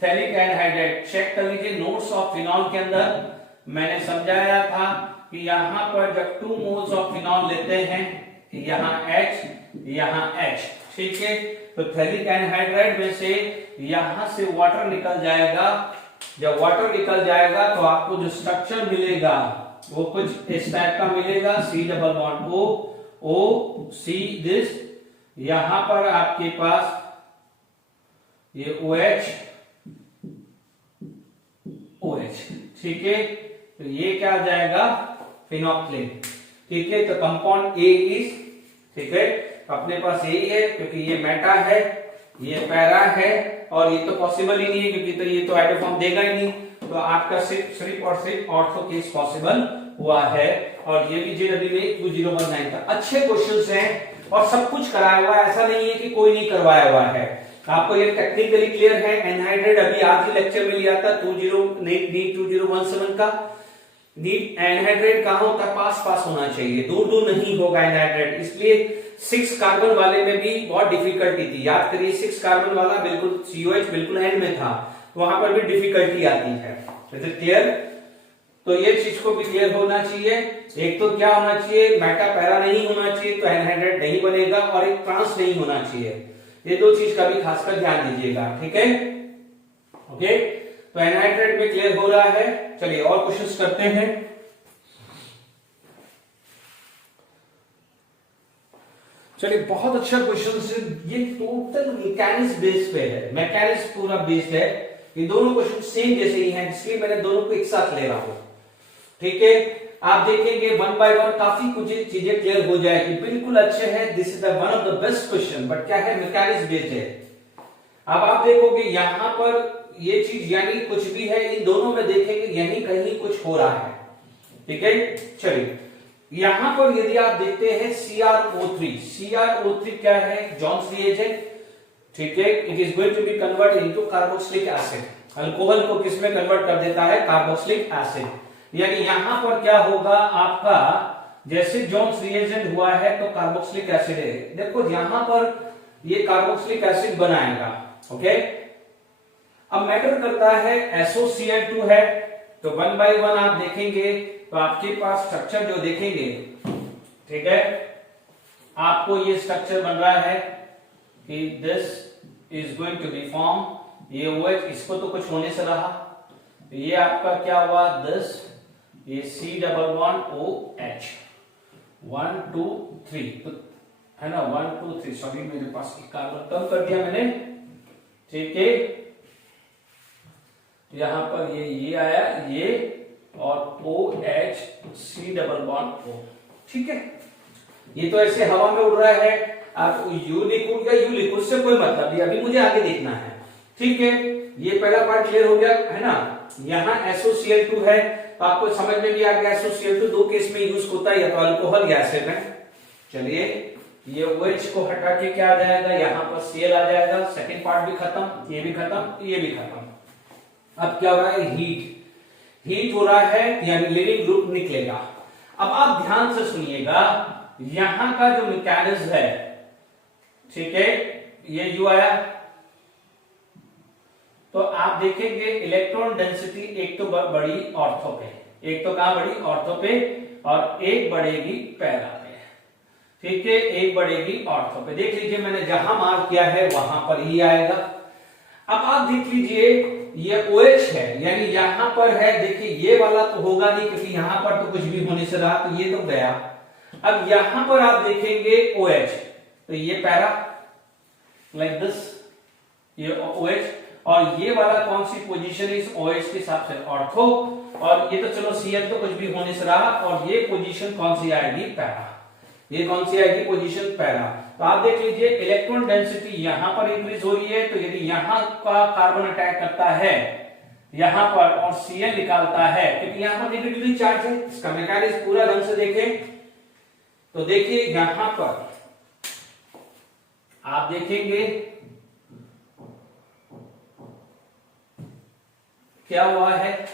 Phthalic anhydride. चेक कर लीजिए नोट्स ऑफ फिनॉल के अंदर मैंने समझाया था कि यहां पर जब 2 मोल्स ऑफ फिनॉल लेते हैं, यहां H यहां H। ठीक है, तो थैलिक एनहाइड्राइड में से यहां से वाटर निकल जाएगा। जब वाटर निकल जाएगा तो आपको जो स्ट्रक्चर मिलेगा वो कुछ इस टाइप का मिलेगा, C≡O दिस, यहां पर आपके पास ये OH। ठीक है, तो ये क्या आ जाएगा? फिनोल्फिन। ठीक है, तो कंपाउंड A इज, ठीक है, अपने पास यही है क्योंकि ये मेटा है, ये पैरा है, और ये तो पॉसिबल ही नहीं है क्योंकि तो ये तो आइडोफॉर्म देगा ही नहीं। तो आपका सिर्फ और सिर्फ ऑर्थो केस पॉसिबल हुआ है, और ये भी जेडब्ल्यू में 2019 था। अच्छे क्वेश्चंस हैं और सब कुछ कराया हुआ है, ऐसा नहीं है कि कोई नहीं करवाया हुआ है। आपको ये टेक्निकली क्लियर है। एनहाइड्राइड अभी आज ही लेक्चर में लिया था, 2017 का। नीट एनहाइड्राइड कहां होता है? पास होना चाहिए, दूर दूर नहीं होगा एनहाइड्राइड। इसलिए 6 कार्बन वाले में भी बहुत डिफिकल्टी थी। याद करिए 6 कार्बन वाला बिल्कुल COH बिल्कुल एंड में था, वहां पर भी डिफिकल्टी आती है। क्लियर? तो ये चीज को भी क्लियर होना चाहिए। एक तो क्या होना चाहिए? मेटा पैरा नहीं होना चाहिए, तो एनहाइड्राइड नहीं बनेगा, और एक ट्रांस नहीं होना चाहिए। ये दो चीज का भी खासकर ध्यान दीजिएगा। ठीक है, ओके। तो एनहाइड्राइड में क्लियर हो रहा है। चलिए और क्वेश्चंस करते हैं। चलिए, बहुत अच्छा क्वेश्चन। ये टोटल मैकेनिक्स बेस पे है, मैकेनिक्स पूरा बेस्ड है। ये दोनों क्वेश्चन सेम जैसे ही हैं, इसलिए मैंने दोनों को एक साथ ले रहा हूं। ठीक है, आप देखेंगे 1 बाय 1 काफी कुछ चीजें क्लियर हो जाएगी। बिल्कुल अच्छे हैं, this is one of the best question, but क्या है? मैकेनिक्स बेस्ड है। अब आप देखोगे यहां पर ये चीज यानी कुछ भी है, इन दोनों में देखेंगे यहीं कहीं कुछ हो रहा है। ठीक है, चलिए यहां पर यदि आप देखते हैं CrO3 क्या है? Jones reagent. ठीक है, it is going to be convert into carboxylic acid. Alcohol को किस में कन्वर्ट कर देता है? Carboxylic acid. यानी यहां पर क्या होगा आपका? जैसे जॉन्स रिएजेंट हुआ है तो कार्बोक्सिलिक एसिड है। देखो यहां पर ये कार्बोक्सिलिक एसिड बनाएगा। ओके, अब मैटर करता है SOCl2 है, तो 1 by 1 आप देखेंगे तो आपके पास स्ट्रक्चर जो देखेंगे, ठीक है, आपको ये स्ट्रक्चर बन रहा है कि this is going to be form, ये OH, इसको तो कुछ होने से रहा, ये आपका क्या हुआ, दिस, ये C डबल बॉन्ड OH, 1 2 3, तो है ना, 1 2 3, सॉरी मेरे पास एक कार्बन कम कर दिया मैंने, ठीक है, यहां पर ये आया, ये और OH C double bond O, ठीक है। ये तो ऐसे हवा में उड़ रहा है, आप U लिखो या U लिखो, उससे कोई मतलब नहीं, अभी मुझे आगे देखना है, ठीक है। ये पहला पार्ट क्लियर हो गया है ना। यहाँ SOCl2 है, तो आपको समझ में भी आ गया SOCl2 दो केस में यूज होता है, या तो अल्कोहल या एसिड में। चलिए, ये OH को हटा के क्या आ जाएगा, यहाँ पर Cl आ जाएगा, सेकेंड पार्ट भी खत्म, ये भी खत्म, ये भी खत्म। अब क्या हो रहा है, हीट हो रहा है, यानी लिविंग ग्रुप निकलेगा। अब आप ध्यान से सुनिएगा, यहां का जो मैकेनिज्म है, ठीक है, ये U आया, तो आप देखेंगे इलेक्ट्रॉन डेंसिटी एक तो बढ़ी ऑर्थो पे, एक तो कहां बढ़ी, ऑर्थो पे, और एक बढ़ेगी पैरा पे, ठीक है, एक बढ़ेगी ऑर्थो पे। देख लीजिए, मैंने जहां मार्क किया है वहां पर ही आएगा। अब आप देख लीजिए, ये OH है, यानी यहां पर है, देखिए ये वाला तो होगा नहीं, क्योंकि यहां पर तो कुछ भी होने से रहा, तो ये तो गया। अब यहां पर आप देखेंगे OH, तो ये पैरा लाइक दिस, ये OH, और ये वाला कौन सी पोजीशन है इस OH के हिसाब से, ऑर्थो, और ये तो चलो Cl तो कुछ भी होने से रहा, और ये पोजीशन कौन सी आएगी, पैरा। ये कौन सी आएगी पोजीशन, पैरा। तो आप देख लीजिए, इलेक्ट्रॉन डेंसिटी यहां पर इंक्रीज हो रही है, तो यदि यहां का कार्बन अटैक करता है यहां पर और Cl निकालता है, क्योंकि यहां पर नेगेटिवली चार्ज है, इसका मैकेनिज्म पूरा ढंग से देखें तो देखिए, यहां पर आप देखेंगे क्या हुआ है,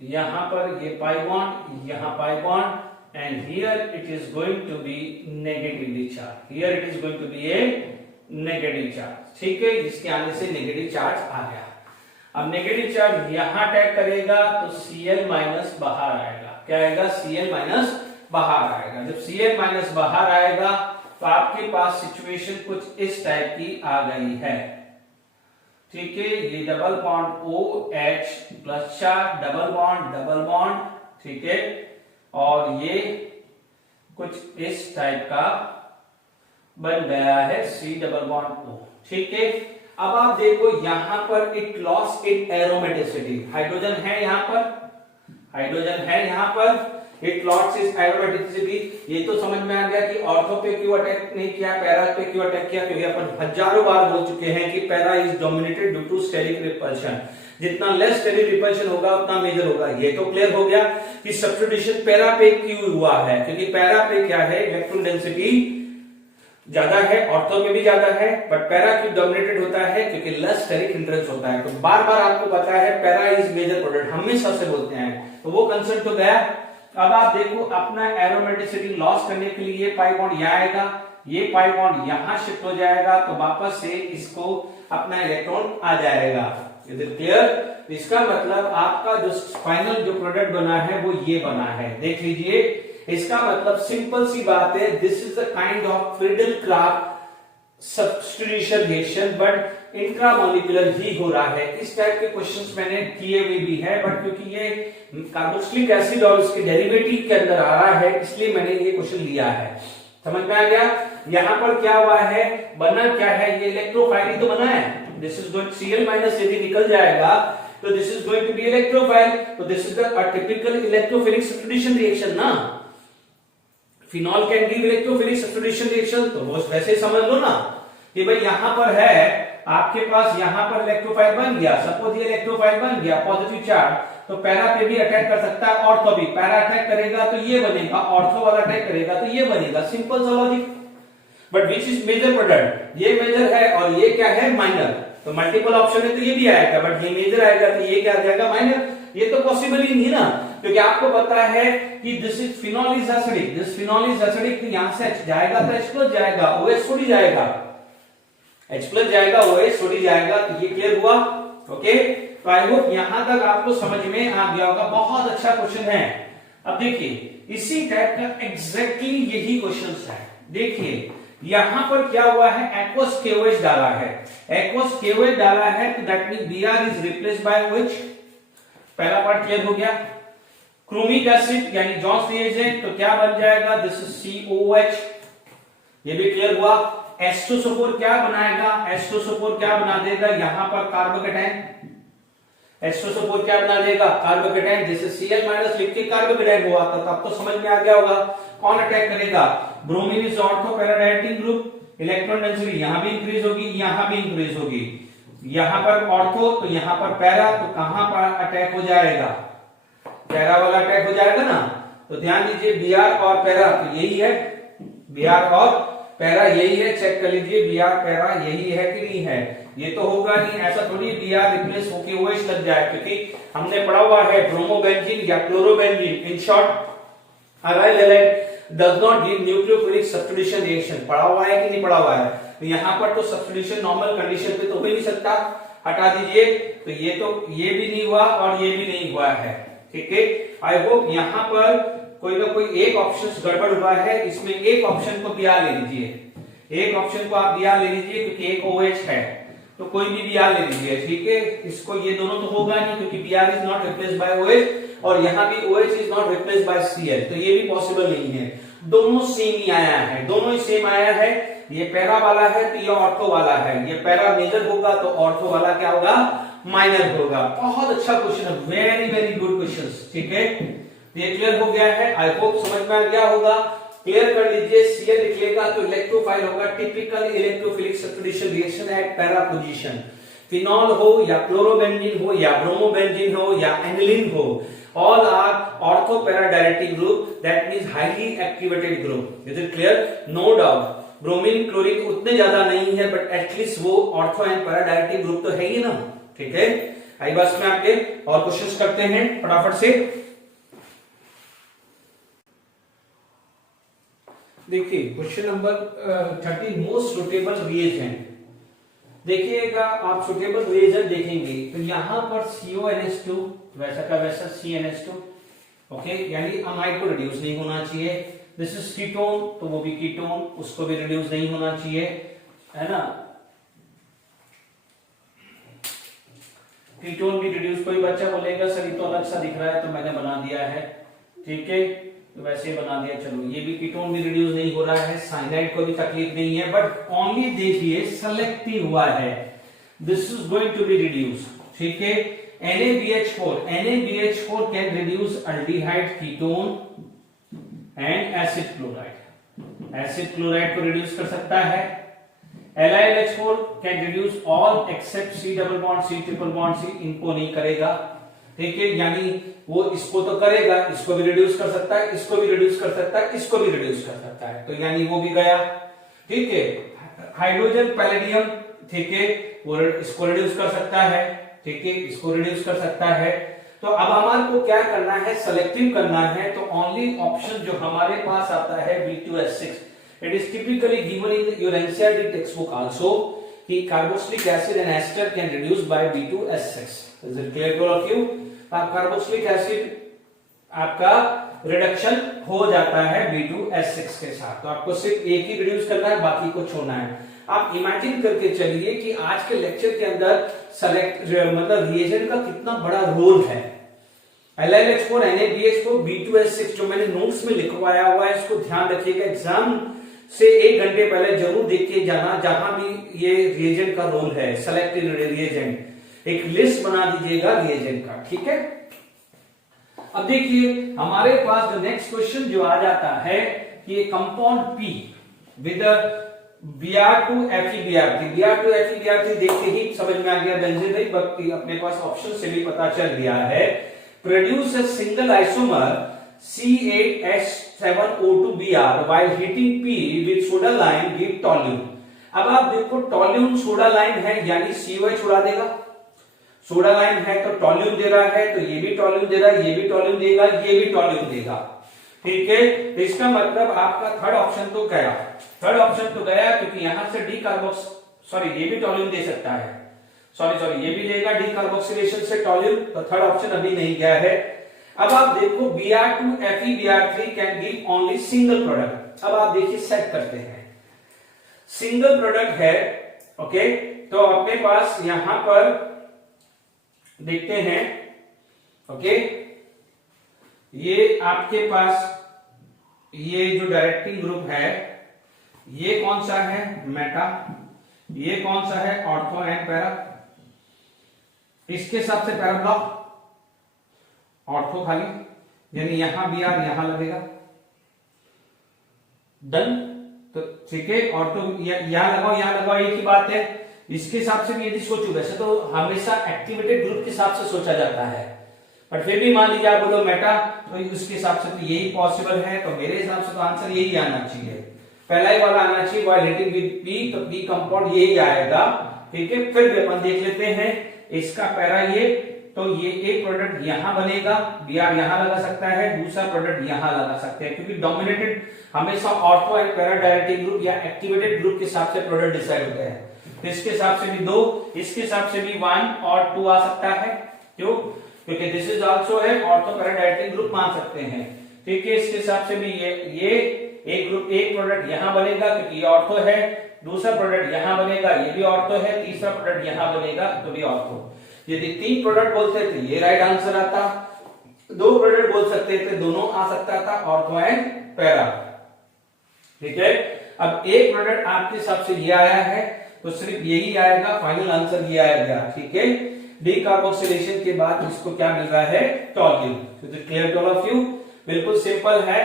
यहां पर ये पाई बॉन्ड, यहां pi bond, and here it is going to be negatively charged, here it is going to be a negative charge, ठीक है, जिसके आने से नेगेटिव चार्ज आ गया। अब नेगेटिव चार्ज यहां अटैक करेगा तो Cl माइनस बाहर आएगा, क्या आएगा, Cl माइनस बाहर आएगा। जब Cl माइनस बाहर आएगा तो आपके पास सिचुएशन कुछ इस टाइप की आ गई है, ठीक है, ये डबल बॉन्ड OH प्लस चार, डबल बॉन्ड, ठीक है, और ये कुछ इस टाइप का बन गया है, C डबल बॉन्ड O, ठीक है। अब आप देखो, यहां पर it loss in aromaticity, hydrogen है यहां पर, हाइड्रोजन है यहां पर, इट लॉस इज एरोमेटिसिटी। ये तो समझ में आ गया कि ऑर्थो पे क्यों अटैक नहीं किया, पैरा पे क्यों अटैक किया, क्योंकि अपन हजारों बार बोल चुके हैं कि para is dominated due to steric repulsion, जितना लेस स्टेरिक रिपल्शन होगा उतना मेजर होगा। ये तो क्लियर हो गया कि सब्स्टिट्यूशन पैरा पे क्यों हुआ है, क्योंकि पैरा पे क्या है, इलेक्ट्रॉन डेंसिटी ज्यादा है, ऑर्थो में भी ज्यादा है, बट पैरा क्यों डोमिनेटेड होता है, क्योंकि लेस स्टेरिक हिंड्रेंस होता है। तो बार बार आपको पता है पैरा इज मेजर प्रोडक्ट, हमेशा से बोलते हैं, तो वो कंसेप्ट तो गया। अब आप देखो, अपना एरोमेटिसिटी लॉस करने के लिए पाई बॉन्ड यहाँ आएगा, ये पाई बॉन्ड यहां शिफ्ट हो जाएगा, तो वापस से इसको अपना इलेक्ट्रॉन आ जाएगा। Is it clear? इसका मतलब आपका जो फाइनल जो प्रोडक्ट बना है वो ये बना है, देख लीजिए। इसका मतलब सिंपल सी बात है, this is the kind of Friedel Crafts substitution reaction, but intramolecular ही हो रहा है। इस टाइप के क्वेश्चंस मैंने किए हुए भी है, बट क्योंकि ये कार्बोक्सिलिक एसिड और उसके डेरिवेटिव के अंदर आ रहा है, इसलिए मैंने ये क्वेश्चन लिया है। समझ में आ गया? यहां पर क्या हुआ है, बना क्या है, ये इलेक्ट्रोफाइल ही तो बना है। This is going Cl minus यदि निकल जाएगा तो this is going to be electrophile, तो this is the typical electrophilic substitution reaction ना। Phenol can give electrophilic substitution reaction, तो वो वैसे समझ लो ना कि भाई यहां पर है आपके पास, यहां पर इलेक्ट्रोफाइल बन गया, सपोज ये इलेक्ट्रोफाइल बन गया पॉजिटिव चार्ज, तो पैरा पे भी अटैक कर सकता है, ऑर्थो भी। पैरा अटैक करेगा तो ये बनेगा, ऑर्थो वाला अटैक करेगा तो ये बनेगा, सिंपल सा logic. But which is major product, ये मेजर है और ये क्या है, माइनर। तो मल्टीपल ऑप्शन है तो ये भी आएगा, बट ये मेजर आएगा तो ये क्या आ जाएगा, माइनर। ये तो पॉसिबल ही नहीं ना, क्योंकि आपको पता है कि this is phenol is acidic, this phenol is acidic, तो यहां से H जाएगा तो H+ जाएगा, OH थोड़ी जाएगा। H प्लस जाएगा OH छोड़ी जाएगा, तो ये क्लियर हुआ। ओके, तो आई होप यहां तक आपको समझ में आ गया होगा। बहुत अच्छा क्वेश्चन है। अब देखिए इसी टाइप का एग्जैक्टली यही क्वेश्चन है। देखिए यहां पर क्या हुआ है, एक्वस KOH डाला है, एक्वस KOH डाला है, तो that mean Br is replaced by OH। पहला पार्ट क्लियर हो गया। क्रोमिक एसिड यानी जॉन्स रिएजेंट, तो क्या बन जाएगा, दिस इज COH, ये भी क्लियर हुआ। H2SO4 क्या बनाएगा, H2SO4 क्या बना देगा, यहां पर कार्बोकेटाइन, H2SO4 क्या बना देगा, कार्बोकेटाइन, जैसे Cl- लिख के कार्बोकेटाइन हुआ था, तब तो समझ में आ गया होगा। कौन अटैक करेगा, bromine is ortho para directing group, electron density यहां भी इंक्रीज होगी, यहां भी इंक्रीज होगी, यहां पर ऑर्थो तो यहां पर पैरा, तो कहां पर अटैक हो जाएगा, पैरा वाला अटैक हो जाएगा ना। तो ध्यान दीजिए Br और पैरा तो यही है, Br और पैरा यही है, चेक कर लीजिए Br पैरा यही है कि नहीं है। ये तो होगा नहीं, ऐसा थोड़ी Br रिप्लेस होके OH लग जाए, क्योंकि हमने पढ़ा हुआ है ब्रोमोबेंजीन या chlorobenzene, in short aryl halide does not give nucleophilic substitution reaction. पढ़ा हुआ है कि नहीं पढ़ा हुआ है, तो यहां पर तो सब्स्टिट्यूशन नॉर्मल कंडीशन पे तो हो ही नहीं सकता, हटा दीजिए। तो ये भी नहीं हुआ और ये भी नहीं हुआ है, ठीक है। आई होप यहां पर कोई ना कोई एक ऑप्शन गड़बड़ हुआ है, इसमें एक ऑप्शन को Br ले लीजिए, एक ऑप्शन को आप Br ले लीजिए, क्योंकि एक OH है, तो कोई भी Br ले लीजिए, ठीक है। इसको ये दोनों तो होगा नहीं, क्योंकि Br is not replaced by OH, और यहां भी OH is not replaced by Cl, तो ये भी पॉसिबल नहीं है। दोनों सेम ही आया है, दोनों ही सेम आया है। ये पैरा वाला है तो ये ऑर्थो वाला है, ये पैरा मेजर होगा तो ऑर्थो वाला क्या होगा, माइनर होगा। बहुत अच्छा क्वेश्चन है, वेरी वेरी गुड क्वेश्चन, ठीक है। ये क्लियर हो गया है, आई होप समझ में आ गया होगा। क्लियर कर लीजिए, Cl निकलेगा तो इलेक्ट्रोफाइल होगा, typical electrophilic substitution reaction at para position. Phenol हो या क्लोरोबेंजीन हो या ब्रोमोबेंजीन हो या एनिलीन हो, all are ortho para diaretic group, that means highly activated group। is it clear? no doubt bromine chlorine उतने ज्यादा नहीं है, बट एटलीस्ट वो ऑर्थो एंड पैरा डायरेक्टिक ग्रुप तो है ही ना, ठीक है। आई बस में आपके और क्वेश्चंस करते हैं फटाफट से। देखिए question number 30, most suitable reagent. देखिएगा आप सुटेबल रिएजेंट देखेंगे तो यहां पर CONH2 वैसा का वैसा CNH2, ओके, यानी अमाइड को रिड्यूस नहीं होना चाहिए। दिस इज कीटोन, तो वो भी कीटोन, उसको भी रिड्यूस नहीं होना चाहिए, है ना। कीटोन भी रिड्यूस, कोई बच्चा बोलेगा सर ये तो अलग सा दिख रहा है तो मैंने बना दिया है, ठीक है, तो वैसे बना दिया, चलो। ये भी कीटोन भी रिड्यूस नहीं हो रहा है, साइनाइड को भी तकलीफ नहीं है, बट ओनली देखिए सेलेक्टिव हुआ है, this is going to be reduce, ठीक है। NaBH4 can reduce aldehyde ketone and acid chloride, acid chloride को रिड्यूस कर सकता है। LiLH4 can reduce all except C double bond C triple bond C, इनको नहीं करेगा, ठीक है, यानी वो इसको तो करेगा, इसको भी रिड्यूस कर सकता है, इसको भी रिड्यूस कर सकता है, इसको भी रिड्यूस कर सकता है, तो यानी वो भी गया, ठीक है। हाइड्रोजन पैलेडियम, ठीक है, वो इसको रिड्यूस कर सकता है, ठीक है, इसको रिड्यूस कर सकता है। तो अब हमारे को क्या करना है, सेलेक्टिव करना है, तो ओनली ऑप्शन जो हमारे पास आता है B2S6, it is typically given in your NCERT text book also कि carboxylic acid and ester can reduce by B2S6। Is it clear to all of you? Carboxylic acid आपका रिडक्शन हो जाता है B2S6 के साथ, तो आपको सिर्फ एक ही रिड्यूस करना है, बाकी को छोड़ना है। आप इमेजिन करके चलिए कि आज के लेक्चर के अंदर मतलब रिएजेंट का कितना बड़ा रोल है। LiLH4 NaBH4 B2S6 जो मैंने नोट्स में लिखवाया हुआ है, इसको ध्यान रखिएगा, एग्जाम से 1 घंटे पहले जरूर देख के जाना, जहां भी ये रिएजेंट का रोल है, सेलेक्टिव रिएजेंट, एक लिस्ट बना दीजिएगा रिएजेंट का, ठीक है। अब देखिए हमारे पास जो नेक्स्ट क्वेश्चन जो आ जाता है कि compound P with Br2Fe Br3 देखते ही समझ में आ गया, बेंजीन नहीं, बल्कि अपने पास ऑप्शन से भी पता चल गया है। Produce a single isomer C8H7O2Br while heating P with soda lime give toluene। अब आप देखो टॉल्यून सोडा लाइम है, यानी COH उड़ा देगा, सोडा लाइम है तो टॉल्यून दे रहा है, तो ये भी टॉल्यून दे रहा है, ये भी टॉल्यून देगा, ये भी टॉल्यून देगा, ठीक है। तो इसका मतलब आपका थर्ड ऑप्शन तो गया, थर्ड ऑप्शन तो गया, क्योंकि यहां से डी कार्बोक्स सॉरी ये भी टॉल्यूम दे सकता है, सॉरी ये भी लेगा डीकार्बोक्सिलेशन से टॉल्यूम, तो थर्ड ऑप्शन अभी नहीं गया है। अब आप देखो Br2 FeBr3 can give only single product. अब आप देखिए सेट करते हैं, सिंगल प्रोडक्ट है, ओके, तो अपने पास यहां पर देखते हैं, ओके, ये आपके पास ये जो डायरेक्टिंग ग्रुप है ये कौन सा है, मेटा, ये कौन सा है, ऑर्थो एंड पैरा, इसके हिसाब से पैरा ब्लॉक, ऑर्थो खाली, यानी यहां Br यहां लगेगा, डन, तो ठीक है, ऑर्थो यहां लगाओ, एक ही बात है। इसके हिसाब से भी यदि सोचो, वैसे तो हमेशा एक्टिवेटेड ग्रुप के हिसाब से सोचा जाता है, पर फिर भी मान लीजिए आप बोलो मेटा, तो उसके हिसाब से तो यही पॉसिबल है, तो मेरे हिसाब से तो आंसर यही आना चाहिए, पहला ही वाला आना चाहिए, वायलेटिंग विद पी, तो पी कंपाउंड यही आएगा, ठीक है। फिर भी अपन देख लेते हैं इसका पैरा ये, तो ये एक प्रोडक्ट यहां बनेगा, Br यहां लगा सकता है, दूसरा प्रोडक्ट यहां लगा सकते हैं, क्योंकि डोमिनेटेड हमेशा ortho and para directing group या एक्टिवेटेड ग्रुप के हिसाब से प्रोडक्ट डिसाइड होते हैं। तो इसके हिसाब से भी 2, इसके हिसाब से भी 1 और 2 आ सकता है, क्यों, क्योंकि दिस इज आल्सो है ऑर्थो पैरा डायरेक्टिंग ग्रुप मान सकते हैं, ठीक है। इसके हिसाब से भी ये एक ग्रुप, एक प्रोडक्ट यहां बनेगा क्योंकि ये ऑर्थो है, दूसरा प्रोडक्ट यहां बनेगा, ये भी ऑर्थो है, तीसरा प्रोडक्ट यहां बनेगा तो भी ऑर्थो। यदि 3 प्रोडक्ट बोलते थे ये राइट आंसर आता, 2 प्रोडक्ट बोल सकते थे, दोनों आ सकता था, ऑर्थो एंड पैरा, ठीक है। अब एक प्रोडक्ट आपके हिसाब से ये आया है, तो सिर्फ यही आएगा, फाइनल आंसर ये आएगा, ठीक है। डीकार्बोक्सिलेशन के बाद इसको क्या मिल रहा है, टॉल्यूम। तो clear to all of you, बिल्कुल सिंपल है,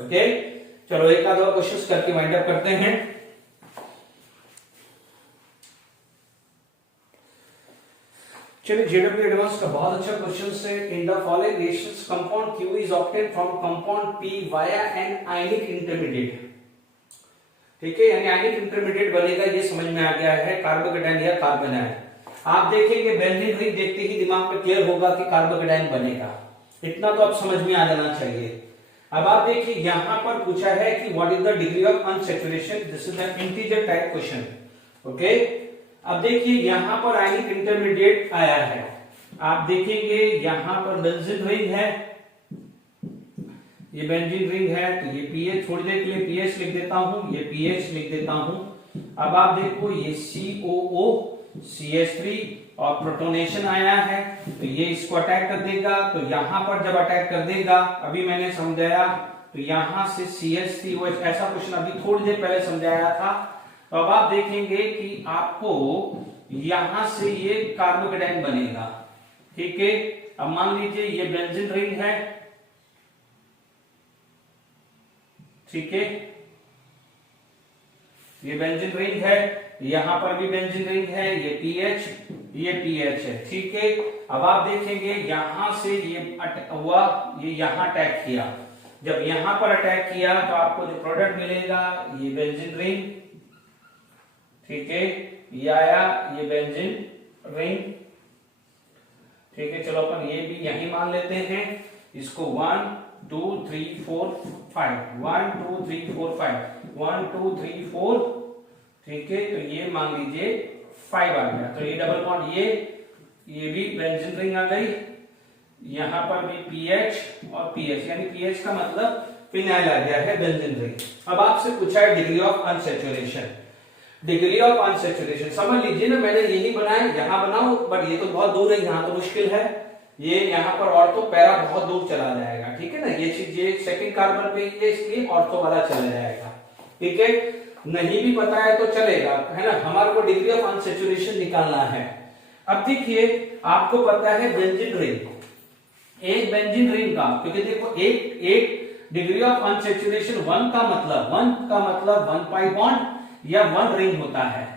ओके। चलो एक आध और क्वेश्चंस करके वाइंड अप करते हैं। चलिए जेडब्ल्यू एडवांस का बहुत अच्छा क्वेश्चन है। In the following reactions compound Q is obtained from compound P via an ionic intermediate, ठीक है, यानी आयनिक इंटरमीडिएट बनेगा, ये समझ में आ गया है, कार्बोकेटाइन या कार्बोनाइल। आप देखेंगे बेंजीन रिंग देखते ही दिमाग में क्लियर होगा कि कार्बोकेटाइन बनेगा, इतना तो अब समझ में आ जाना चाहिए। अब आप देखिए यहां पर पूछा है कि what is the degree of unsaturation, this is an integer type question, okay. अब देखिए यहां पर आयनिक इंटरमीडिएट आया है, आप देखेंगे यहां पर बेंजीन रिंग है, ये बेंजीन रिंग है, तो ये पीएच, थोड़ी देर के लिए पीएच लिख देता हूं, ये पीएच लिख देता हूं। अब आप देखो ये COO CH3 और प्रोटोनेशन आया है, तो ये इसको अटैक कर देगा, तो यहां पर जब अटैक कर देगा, अभी मैंने समझाया, तो यहां से CH3OH, ऐसा क्वेश्चन अभी थोड़ी देर पहले समझाया था। तो अब आप देखेंगे कि आपको यहां से ये कार्बोकेटाइन बनेगा, ठीक है। अब मान लीजिए ये बेंजीन रिंग है, ठीक है, ये बेंजीन रिंग है, यहां पर भी बेंजीन रिंग है, ये पीएच, ये पीएच है, ठीक है। अब आप देखेंगे यहां से ये हुआ, ये यहां अटैक किया, जब यहां पर अटैक किया तो आपको जो प्रोडक्ट मिलेगा ये बेंजीन रिंग, ठीक है, ये आया, ये बेंजीन रिंग, ठीक है। चलो अपन ये भी यही मान लेते हैं, इसको 1 2 3 4 5, 1 2 3 4 5, 1 2 3 4, ठीक है, तो ये मान लीजिए 5 आ गया, तो ये डबल बॉन्ड, ये भी बेंजीन रिंग आ गई, यहां पर भी पीएच और पीएच, यानी पीएच का मतलब फिनाइल आ गया है, बेंजीन रिंग। अब आपसे पूछा है degree of unsaturation, degree of unsaturation समझ लीजिए ना, मैंने यही बनाया, यहां बनाओ, बट ये तो बहुत दूर है, यहां तो मुश्किल है, ये यहां पर ऑर्थो पैरा बहुत दूर चला जाएगा, ठीक है ना, ये चीज ये सेकंड कार्बन पे ये इसलिए ऑर्थो वाला चला जाएगा, ठीक है। नहीं भी पता है तो चलेगा, है ना, हमारे को डिग्री ऑफ अनसैचुरेशन निकालना है। अब देखिए आपको पता है बेंजीन रिंग, एक बेंजीन रिंग का, क्योंकि देखो एक डिग्री ऑफ अनसैचुरेशन 1 का मतलब 1 पाई बॉन्ड या 1 रिंग होता है।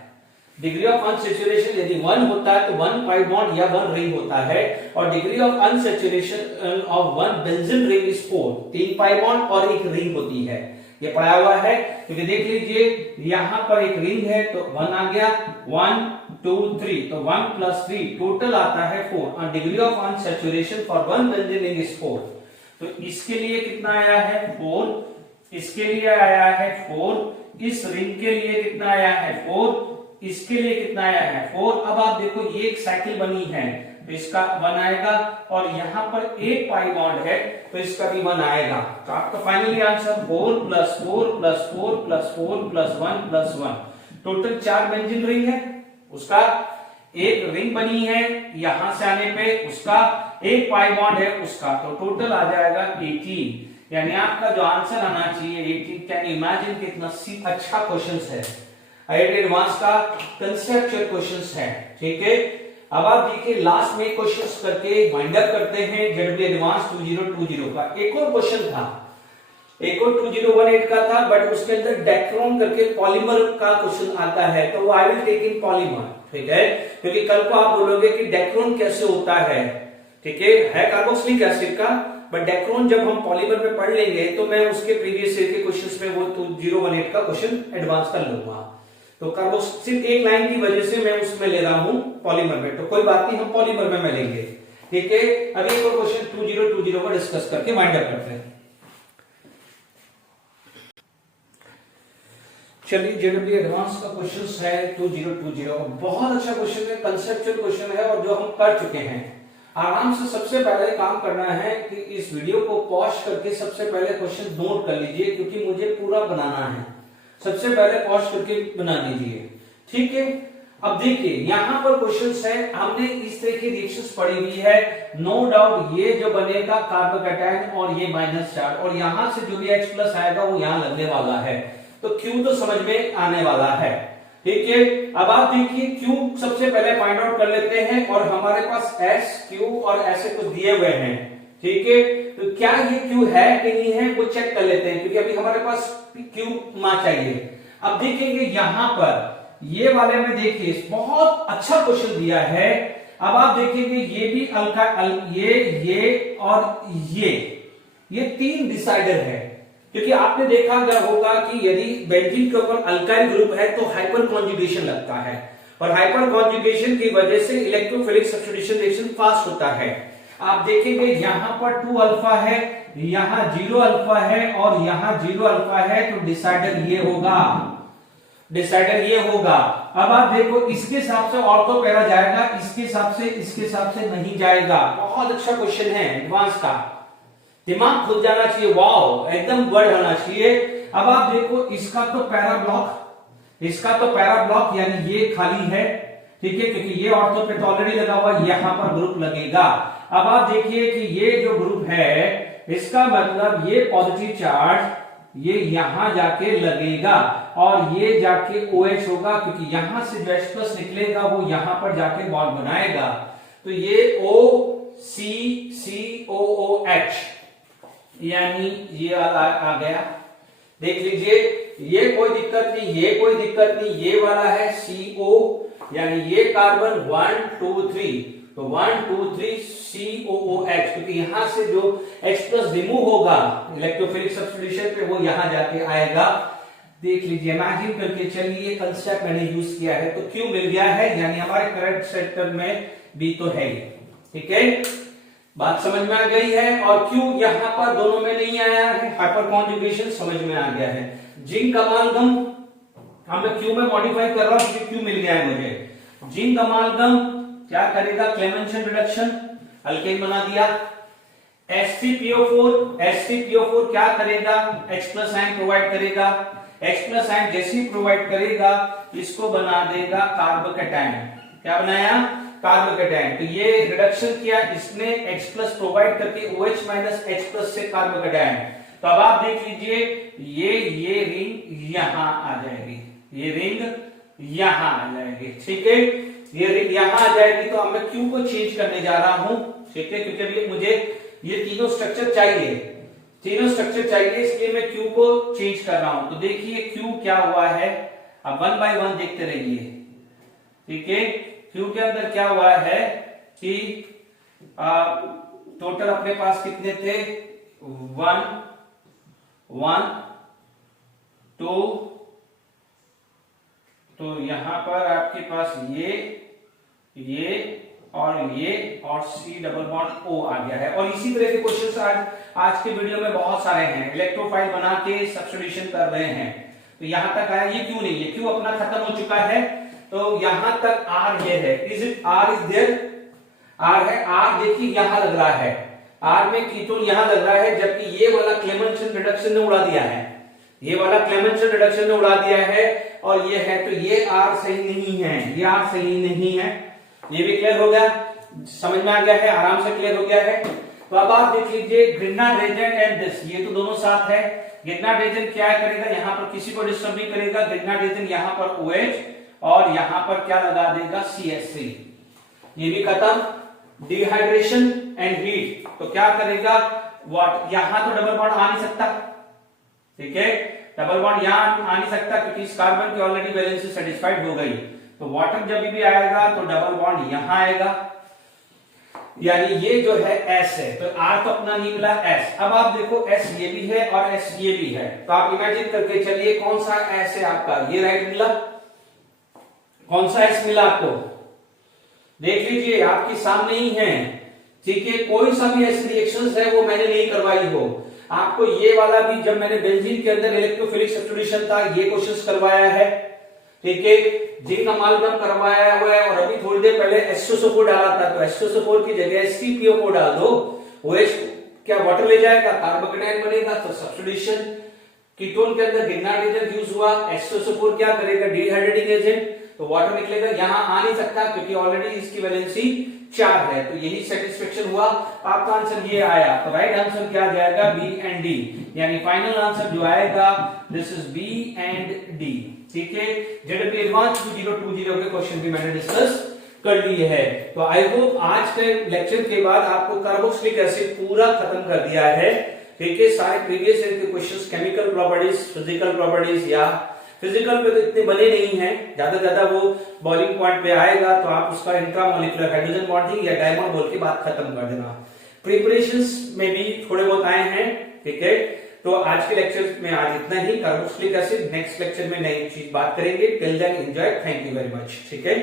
डिग्री ऑफ अनसैचुरेशन यदि 1 होता है तो 1 पाई बॉन्ड या 1 रिंग होता है, और degree of unsaturation of 1 benzene ring is 4, 3 pi bond और 1 रिंग होती है, ये पढ़ा हुआ है। क्योंकि देख लीजिए यहां पर एक रिंग है तो 1 आ गया, 1 2 3, तो 1 + 3 टोटल आता है 4, और degree of unsaturation for 1 benzene ring is 4, तो इसके लिए कितना आया है 4, इसके लिए आया है 4, इस रिंग के लिए कितना आया है 4, इसके लिए कितना आया है 4। अब आप देखो ये एक साइकिल बनी है तो इसका 1 आएगा, और यहां पर एक पाई बॉन्ड है तो इसका भी 1 आएगा। तो आपका finally answer 4 + 4 + 4 + 4 + 1 + 1 total 4 benzene ring है। उसका एक रिंग बनी है यहां से आने पे, उसका एक पाई बॉन्ड है उसका, तो टोटल आ जाएगा 18। यानी आपका जो आंसर आना चाहिए 18। कैन यू इमेजिन कितना अच्छा क्वेश्चन है। आईआईटी एडवांस का कंसेप्चुअल क्वेश्चंस है, ठीक है। अब आप देखिए लास्ट में क्वेश्चंस करके वाइंड अप करते हैं जेडब्ल्यू एडवांस 2020 का। एक और क्वेश्चन था, एक और 2018 का था, बट उसके अंदर डेक्रोन करके पॉलीमर का क्वेश्चन आता है, तो I will take in polymer, ठीक है, क्योंकि कल को आप बोलोगे कि डेक्रोन कैसे होता है, ठीक है कार्बोक्सिलिक एसिड का, बट डेक्रोन जब हम पॉलीमर में पढ़ लेंगे तो मैं उसके प्रीवियस ईयर के क्वेश्चंस में वो 2018 का क्वेश्चन एडवांस कर लूंगा। तो कार्बोक्सिल एक लाइन की वजह से मैं उसमें ले रहा हूं पॉलीमर में, तो कोई बात नहीं, हम पॉलीमर में लेंगे, ठीक है। अभी एक और क्वेश्चन 2020 को डिस्कस करके वाइंड अप करते हैं। चलिए जेडब्ल्यू एडवांस का क्वेश्चन है 2020, बहुत अच्छा क्वेश्चन है, कंसेप्चुअल क्वेश्चन है, और जो हम कर चुके हैं। आराम से सबसे पहले काम करना है कि इस वीडियो को पॉज करके सबसे पहले क्वेश्चन नोट कर लीजिए, क्योंकि मुझे पूरा बनाना है। सबसे पहले पॉज करके बना लीजिए, ठीक है। अब देखिए यहां पर क्वेश्चंस है, हमने इस तरह की रिएक्शंस पढ़ी हुई है, नो डाउट ये जो बनेगा कार्बोकैटायन और ये माइनस चार्ज, और यहां से जो भी H+ आएगा वो यहां लगने वाला है, तो Q तो समझ में आने वाला है, ठीक है। अब आप देखिए Q सबसे पहले फाइंड आउट कर लेते हैं, और हमारे पास S, Q और ऐसे कुछ दिए हुए हैं, ठीक है। तो क्या ये Q है कि नहीं है वो चेक कर लेते हैं, क्योंकि अभी हमारे पास Q मा चाहिए। अब देखेंगे यहां पर ये वाले में देखिए बहुत अच्छा क्वेश्चन दिया है। अब आप देखेंगे ये भी ये और ये 3 डिसाइडर है, क्योंकि आपने देखा अगर होगा कि यदि बेंजीन के ऊपर अल्काइल ग्रुप है तो हाइपर कॉन्जुगेशन लगता है, और हाइपर कॉन्जुगेशन की वजह से इलेक्ट्रोफिलिक सब्स्टिट्यूशन रिएक्शन फास्ट होता है। आप देखेंगे यहां पर 2 अल्फा है, यहां 0 अल्फा है, और यहां 0 अल्फा है, तो डिसाइडर ये होगा, डिसाइडर ये होगा। अब आप देखो इसके हिसाब से ऑर्थो पैरा जाएगा, इसके हिसाब से नहीं जाएगा। बहुत अच्छा क्वेश्चन है एडवांस का, दिमाग खुल जाना चाहिए, वाओ एकदम वर्ड होना चाहिए। अब आप देखो इसका तो पैरा ब्लॉक यानी ये खाली है, ठीक है, क्योंकि ये ऑर्थो पे तो ऑलरेडी लगा हुआ, यहां पर ग्रुप लगेगा। अब आप देखिए कि ये जो ग्रुप है इसका मतलब ये पॉजिटिव चार्ज ये यहां जाके लगेगा, और ये जाके OH होगा, क्योंकि यहां से जो H+ निकलेगा वो यहां पर जाके बॉन्ड बनाएगा, तो ये OCCOOH यानी ये आ गया। देख लीजिए ये कोई दिक्कत नहीं, ये कोई दिक्कत नहीं, ये वाला है CO, यानी ये कार्बन 1 2 3, तो 1 2 3 COOH, क्योंकि यहां से जो H+ रिमूव होगा इलेक्ट्रोफिलिक सब्स्टिट्यूशन पे वो यहां जाके आएगा। देख लीजिए इमेजिन करके चलिए, कंसेप्ट मैंने यूज किया है, तो Q मिल गया है, यानी हमारे करंट सेक्टर में B तो है, ठीक है, बात समझ में आ गई है। और Q यहां पर दोनों में नहीं आया है, हाइपर कॉन्जुगेशन समझ में आ गया है। जिंक अमालगम हम मैं Q में मॉडिफाई कर रहा हूं क्योंकि Q मिल गया है मुझे। जिंक अमालगम क्या करेगा, क्लेमेंशन रिडक्शन, अल्केन बना दिया। HCPO4 क्या करेगा, H+ आयन प्रोवाइड करेगा, H+ आयन जैसे ही प्रोवाइड करेगा इसको बना देगा कार्बोकैटायन। क्या बनाया, कार्बोकैटायन। तो ये रिडक्शन किया इसने H+ प्रोवाइड करके OH- H+ से कार्बोकैटायन। तो अब आप देख लीजिए ये रिंग यहां आ जाएगी, ये रिंग यहां आ जाएगी, ठीक है, ये रिंग यहां आ जाएगी। तो अब मैं Q को चेंज करने जा रहा हूं, ठीक है, क्योंकि अभी मुझे ये तीनों स्ट्रक्चर चाहिए, इसलिए मैं Q को चेंज कर रहा हूं। तो देखिए Q क्या हुआ है, अब 1 बाय 1 देखते रहिए, ठीक है। Q के अंदर क्या हुआ है कि टोटल अपने पास कितने थे, 1 1 2, तो यहां पर आपके पास ये और C डबल बॉन्ड O आ गया है। और इसी तरह के क्वेश्चन आज के वीडियो में बहुत सारे हैं, इलेक्ट्रोफाइल बना के सब्स्टिट्यूशन कर रहे हैं। तो यहां तक आया, ये क्यों नहीं है, क्यों अपना खत्म हो चुका है। तो यहां तक आर ये है, is it R is there, R है, आर देखिए यहां लग रहा है, आर में कीटोन यहां लग रहा है, जबकि ये वाला क्लेमेंसन रिडक्शन ने उड़ा दिया है, ये वाला क्लेमेंसन रिडक्शन ने उड़ा दिया है, और ये है, तो ये आर सही नहीं है, ये आर सही नहीं है। ये भी क्लियर हो गया, समझ में आ गया है, आराम से क्लियर हो गया है। तो अब आप देख लीजिए ग्रिग्नार्ड रिएजेंट एंड दिस, ये तो दोनों साथ है। ग्रिग्नार्ड रिएजेंट क्या करेगा, यहां पर किसी को डिस्टर्ब नहीं करेगा, ग्रिग्नार्ड रिएजेंट यहां पर OH और यहां पर क्या लगा देगा CH3, ये भी खत्म। डिहाइड्रेशन एंड हीट, तो क्या करेगा, वाट यहां तो डबल बॉन्ड आ नहीं सकता, ठीक है, डबल बॉन्ड यहां आ नहीं सकता क्योंकि इस कार्बन की ऑलरेडी वैलेंसी सेटिस्फाइड हो गई। तो वाटर जब भी आएगा तो डबल बॉन्ड यहां आएगा, यानी ये जो है S है, तो R तो अपना नहीं मिला S। अब आप देखो S ये भी है और S ये भी है, तो आप इमेजिन करके चलिए कौन सा S है आपका, ये राइट मिला, कौन सा S मिला आपको, देख लीजिए आपके सामने ही है, ठीक है, कोई सा भी ऐसी रिएक्शंस है वो मैंने नहीं करवाई हो आपको। ये वाला भी जब मैंने बेंजीन के अंदर इलेक्ट्रोफिलिक सब्स्टिट्यूशन था ये क्वेश्चंस करवाया है, ठीक है, जिंक अमालगम करवाया हुआ है, और अभी थोड़ी देर पहले H2SO4 डाला था, तो H2SO4 की जगह H3PO4 डाल दो, OH क्या वाटर ले जाएगा, कार्बोकेटायन बनेगा, तो सब्स्टिट्यूशन कीटोन के अंदर ग्रिग्नार्ड रिएजेंट यूज हुआ, H2SO4 क्या करेगा, डिहाइड्रेटिंग एजेंट, तो वाटर निकलेगा, यहां आ नहीं सकता क्योंकि ऑलरेडी इसकी वैलेंसी 4 है, तो यही सेटिस्फेक्शन हुआ, आपका आंसर ये आया। तो राइट आंसर क्या जाएगा, B एंड D, यानी फाइनल आंसर जो आएगा this is B and D, ठीक है। जेडपी एडवांस 2020 के क्वेश्चन भी मैंने डिस्कस कर लिए है। तो आई होप आज के लेक्चर के बाद आपको कार्बोक्सिलिक एसिड पूरा खत्म कर दिया है, ठीक है। सारे प्रीवियस ईयर के questions chemical properties, physical properties, या फिजिकल पे तो इतने बने नहीं हैं, ज्यादा वो बॉइलिंग पॉइंट पे आएगा तो आप उसका इंट्रामोलिकुलर हाइड्रोजन बॉन्डिंग या डायमंड बोल के बात खत्म कर देना। प्रिपरेशंस में भी थोड़े बहुत आए हैं, ठीक है। तो आज के लेक्चर में आज इतना ही, कार्बोक्सिलिक एसिड, नेक्स्ट लेक्चर में नई चीज बात करेंगे। Till then enjoy, thank you very much, ठीक है।